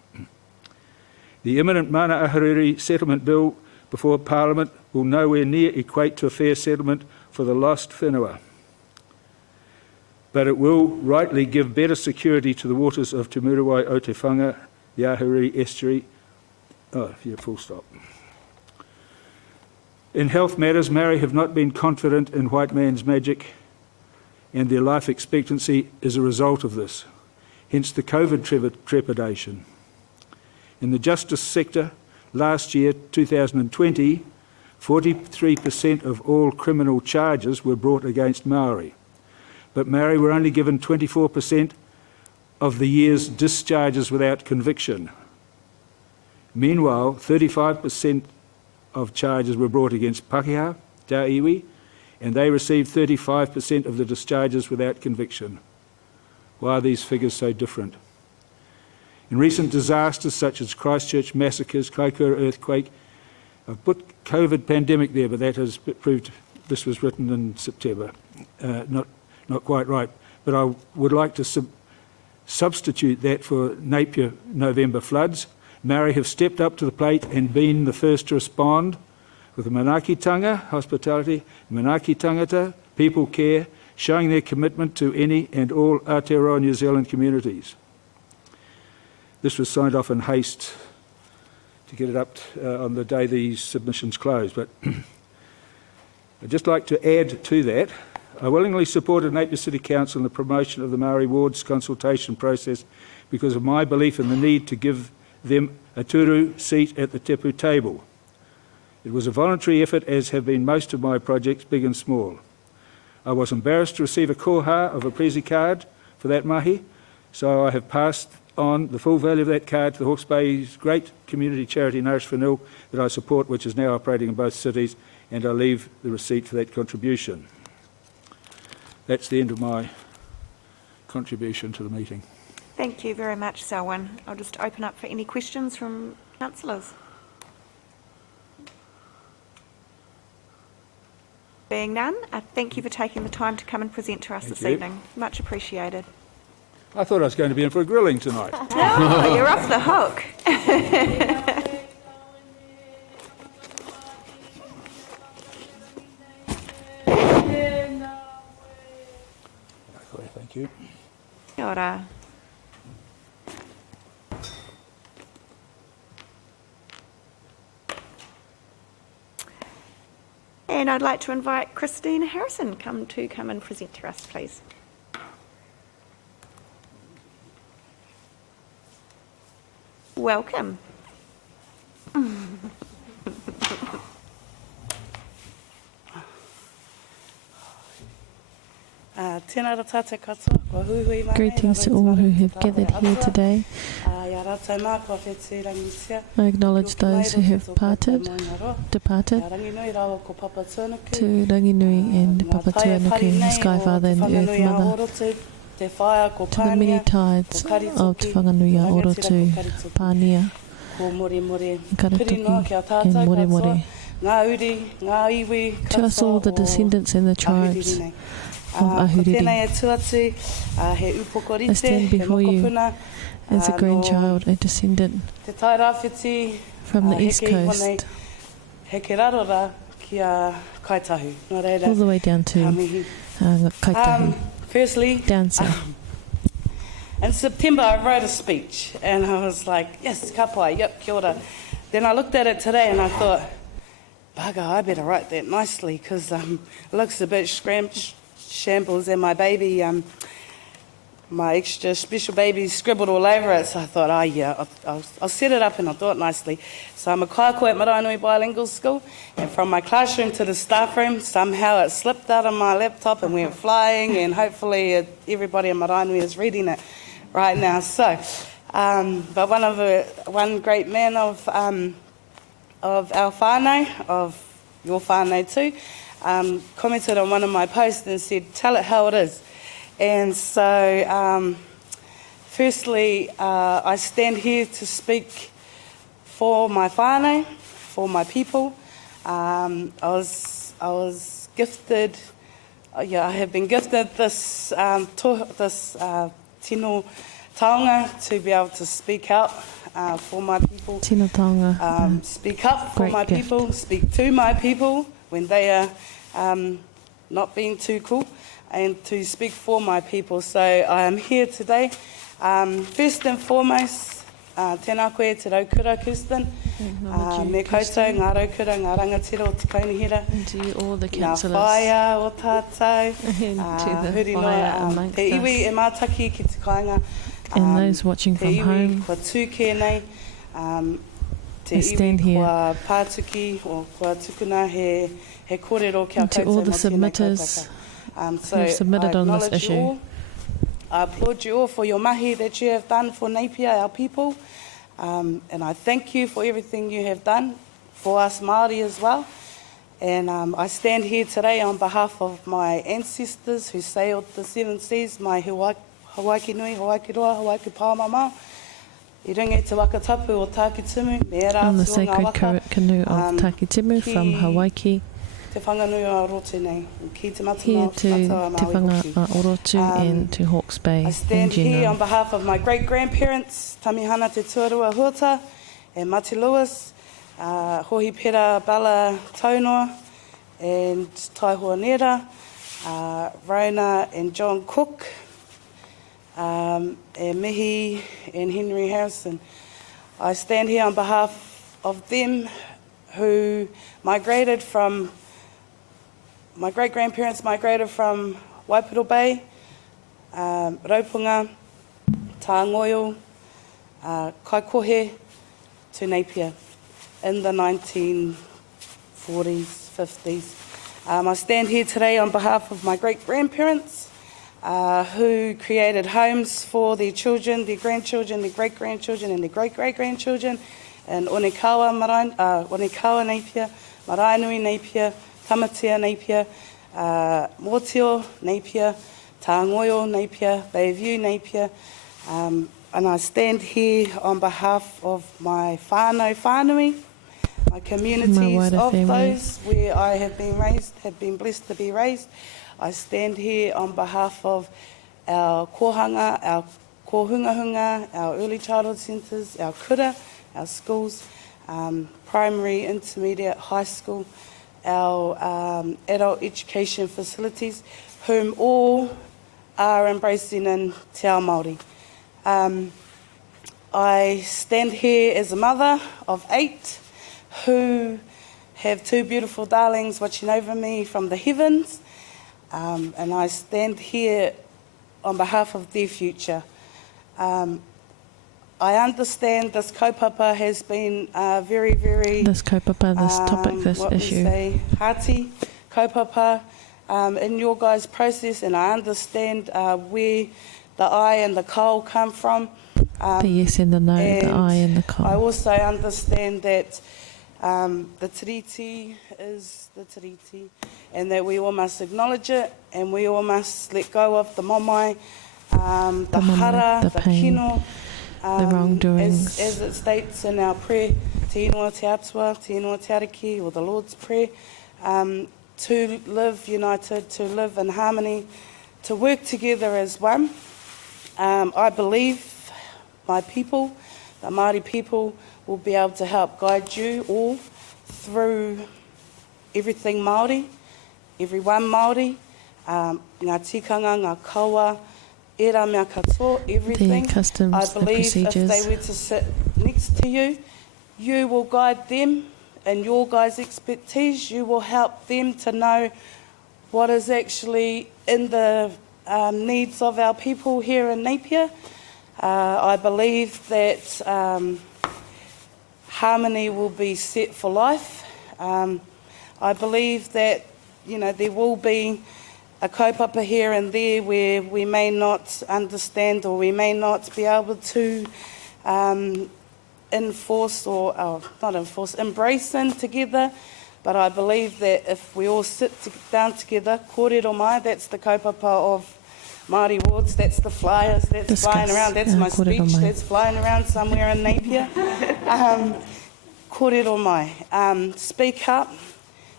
The imminent Mana Ahuriri settlement bill before Parliament will nowhere near equate to a fair settlement for the lost whenua, but it will rightly give better security to the waters of Te Muruwai o Te Whanga, the Ahuriri estuary. Full stop. In health matters, Māori have not been confident in white man's magic, and their life expectancy is a result of this, hence the COVID trepidation. In the justice sector, last year, 2020, 43% of all criminal charges were brought against Māori, but Māori were only given 24% of the year's discharges without conviction. Meanwhile, 35% of charges were brought against Pakeha, Tau Iwi, and they received 35% of the discharges without conviction. Why are these figures so different? In recent disasters such as Christchurch massacres, Kaikoura earthquake, I've put COVID pandemic there, but that has proved, this was written in September, not quite right. But I would like to substitute that for Napier November floods. Māori have stepped up to the plate and been the first to respond with the manaakitanga, hospitality, manaaki tangata, people care, showing their commitment to any and all Aotearoa New Zealand communities. This was signed off in haste to get it up on the day these submissions closed. But I'd just like to add to that, I willingly supported Napier City Council in the promotion of the Māori wards consultation process because of my belief in the need to give them a turu seat at the tepu table. It was a voluntary effort, as have been most of my projects, big and small. I was embarrassed to receive a koha of a prezi card for that mahi, so I have passed on the full value of that card to the Hawke's Bay's great community charity Nourish Whenua that I support, which is now operating in both cities, and I leave the receipt for that contribution. That's the end of my contribution to the meeting. Thank you very much, Selwyn. I'll just open up for any questions from councillors. Being none, thank you for taking the time to come and present to us this evening. Much appreciated. I thought I was going to be in for a grilling tonight. Oh, you're off the hook. Thank you. Kia ora. And I'd like to invite Christina Harrison come and present to us, please. Welcome. Greetings to all who have gathered here today. I acknowledge those who have departed, to Ranginui and Papa Tuanuku, the Sky Father and the Earth Mother, to the many tides of Te Whanganui a Orotu, Pānia, Karatuki and Moremore. To us all, the descendants and the tribes of Ahuriri, I stand before you as a grandchild, a descendant from the East Coast, all the way down to Kaitahu, firstly, down south. In September, I wrote a speech, and I was like, yes, kapai, yep, kia ora. Then I looked at it today, and I thought, bugger, I better write that nicely, because it looks a bit shambles, and my baby, my extra special baby scribbled all over it, so I thought, oh yeah, I'll set it up and I'll do it nicely. So I'm a kaiko at Maraenui Bilingual School, and from my classroom to the staff room, somehow it slipped out of my laptop and went flying, and hopefully everybody in Maraenui is reading it right now. So, but one great man of our whānau, of your whānau too, commented on one of my posts and said, tell it how it is. And so, firstly, I stand here to speak for my whānau, for my people. I was gifted, I have been gifted this tino taonga to be able to speak out for my people. Tino taonga. Speak up for my people, speak to my people when they are not being too cool, and to speak for my people. So I am here today. First and foremost, tēnā koe te raukura, Kirsten. Me koutou, ngā raukura, ngā rangatira o te kaunihira. And to you all the Ngā councillors. whaia o tātou. And to the Huri whaia noa, amongst te iwi e us. mātaki ki te kāinga. And those watching Te from iwi home, kua tūkē nei. Te I stand iwi here. kua pātuki o kua tukuna he kōrero kia And to koutou all the mā tēnei submitters kaupapa. who have submitted I on this acknowledge you issue. all. I applaud you all for your mahi that you have done for Napier, our people. And I thank you for everything you have done for us Māori as well. And I stand here today on behalf of my ancestors who sailed the seven seas, my Hawaii Nui, Hawaii Roa, Hawaii Pāmama. I runga te wakatapu o Tākitimu, me era On the atu o ngā sacred waka. canoe of Takitimu from Hawaii, Te whanganui a Orotu nei, ki te here matana to Te Whanga a Orotu and to Hawke's Bay I in stand here on general. behalf of my great-grandparents, Tamihana Te Tuarua Huata and Mati Lewis, Hohi Pera Bala Taunoa and Taihua Nera, Rona and John Cook, and Mihi and Henry Harrison. I stand here on behalf of them who migrated from, my great-grandparents migrated from Waipiro Bay, Raupunga, Tāngoio, Kaikohe to Napier in the 1940s, 50s. I stand here today on behalf of my great-grandparents who created homes for their children, their grandchildren, their great-grandchildren and their great-great-grandchildren in Onekawa Napier, Maraenui Napier, Tamatea Napier, Mōtio Napier, Tāngoio Napier, Bayview Napier, and I stand here on behalf of my whānau, my communities of those where I have been raised, have been blessed to be raised. I stand here on behalf of our kohanga, our kohungahunga, our early childhood centres, our kura, our schools, primary, intermediate, high school, our adult education facilities, whom all are embracing in Te Ao Māori. I stand here as a mother of 8 who have 2 beautiful darlings watching over me from the heavens, and I stand here on behalf of their future. I understand this kaupapa has been very, very... This kaupapa, this topic, this issue. Hati kaupapa in your guys' process, and I understand where the I and the coal come from. The yes and the no, the I and the coal. I also understand that the tiriti is the tiriti, and that we all must acknowledge it, and we all must let go of the momai, the hara, the pain, kino, the wrongdoings. as it states in our prayer, Te Inua Te Atua, Te Inua Te Ariki, or the Lord's Prayer, to live united, to live in harmony, to work together as one. I believe my people, the Māori people, will be able to help guide you all through everything Māori, everyone Māori, ngā tikanga, ngā kaua, era mea katoa, everything. The customs, I believe the procedures. if they were to sit next to you, you will guide them in your guys' expertise. You will help them to know what is actually in the needs of our people here in Napier. I believe that harmony will be set for life. I believe that, you know, there will be a kaupapa here and there where we may not understand or we may not be able to enforce or not enforce, embrace in together. But I believe that if we all sit down together, kōrero mai, that's the kaupapa of Māori wards, that's the flyers, that's flying around, that's my speech, that's flying around somewhere in Napier. Kōrero mai.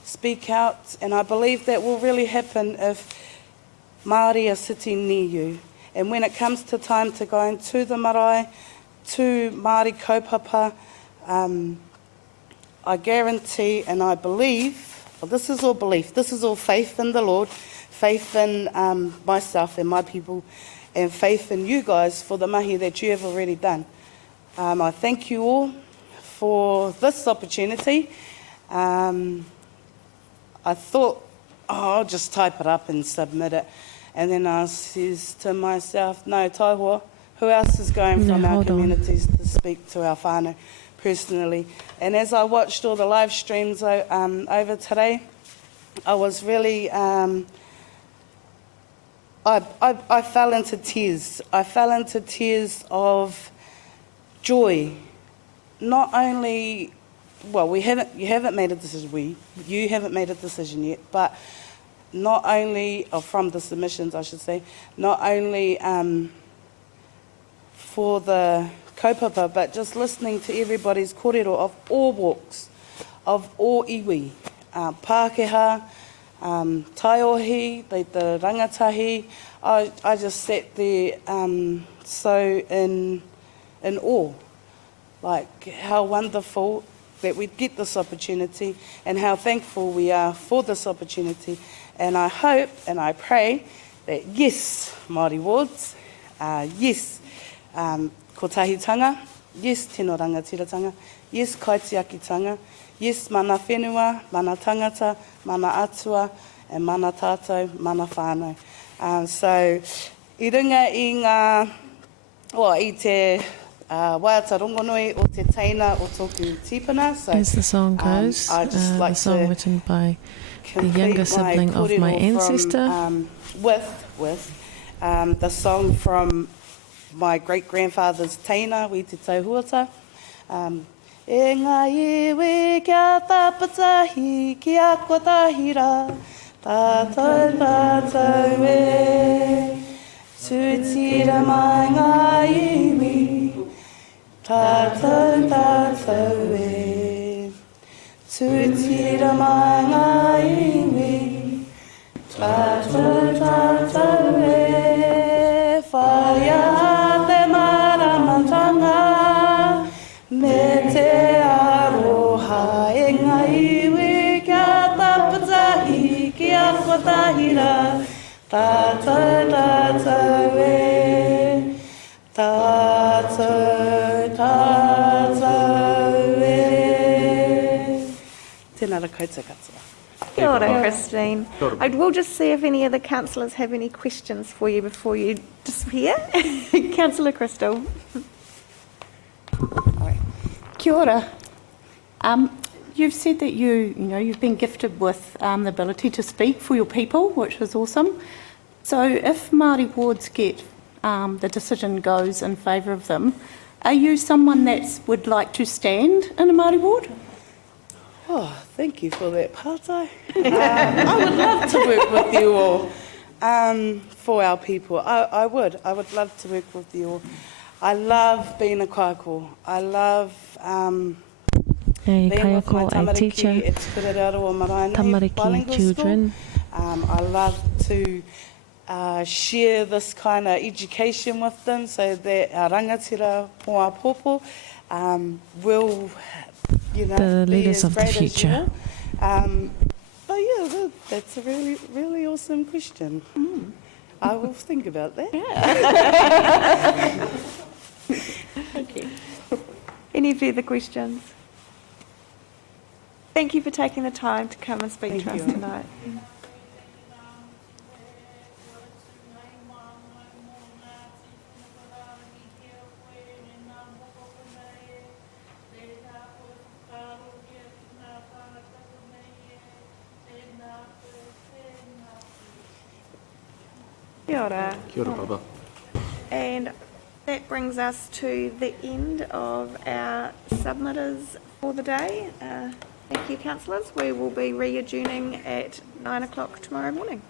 Speak out, and I believe that will really happen if Māori are sitting near you. And when it comes to time to go into the marae, to Māori kaupapa, I guarantee and I believe, well, this is all belief, this is all faith in the Lord, faith in myself and my people, and faith in you guys for the mahi that you have already done. I thank you all for this opportunity. I thought, I'll just type it up and submit it. And then I says to myself, no, Taihoa, who else is going from our communities to speak to our whānau personally? And as I watched all the live streams over today, I was really, I fell into tears. I fell into tears of joy. Not only, well, you haven't made a decision, you haven't made a decision yet, but not only, or from the submissions I should say, not only for the kaupapa, but just listening to everybody's kōrero of all walks, of all iwi, Pākehā, Taiohi, the rangatahi. I just sat there so in awe, like how wonderful that we get this opportunity and how thankful we are for this opportunity. And I hope and I pray that yes, Māori wards, yes, kotahitanga, yes, tino rangatiratanga, yes, kaitiakitanga, yes, mana whenua, mana tangata, mana atua, and mana tātou, mana whānau. So, I runga I ngā, I te waiata rongonui o te teina o tōku tipuna. So, as the song goes, the song written by the younger sibling of my ancestor. With the song from my great-grandfather's teina, wi te tauhuata. E ngā iwi kia tapatahi, kia kotahira, tātou tātou e. Tūtira mai ngā iwi, tātou tātou e. Tūtira mai ngā iwi, tātou tātou e. Whaia te maramatanga, me te aroha e ngā iwi, kia tapatahi, kia kotahira, tātou tātou e, tātou tātou e. Tēnā ra koutou katoa. Kia ora, Christine. I will just see if any of the councillors have any questions for you before you disappear. Councillor Crystal. Kia ora. You've said that you've been gifted with the ability to speak for your people, which is awesome. So if Māori wards get the decision goes in favour of them, are you someone that would like to stand in a Māori ward? Oh, thank you for that, Pātai. I would love to work with you all for our people. I would love to work with you all. I love being a kaiko. I love being with my tamariki at Kureraro o Maraenui bilingual children. School. I love to share this kind of education with them so that our rangatira poa popo will, the leaders of the future. But yeah, that's a really, really awesome question. I will think about that. Thank you. Any further questions? Thank you for taking the time to come and speak to us tonight. Kia ora. Kia ora, Baba. And that brings us to the end of our submitters for the day. Thank you, councillors. We will be re-adjourning at 9 o'clock tomorrow morning.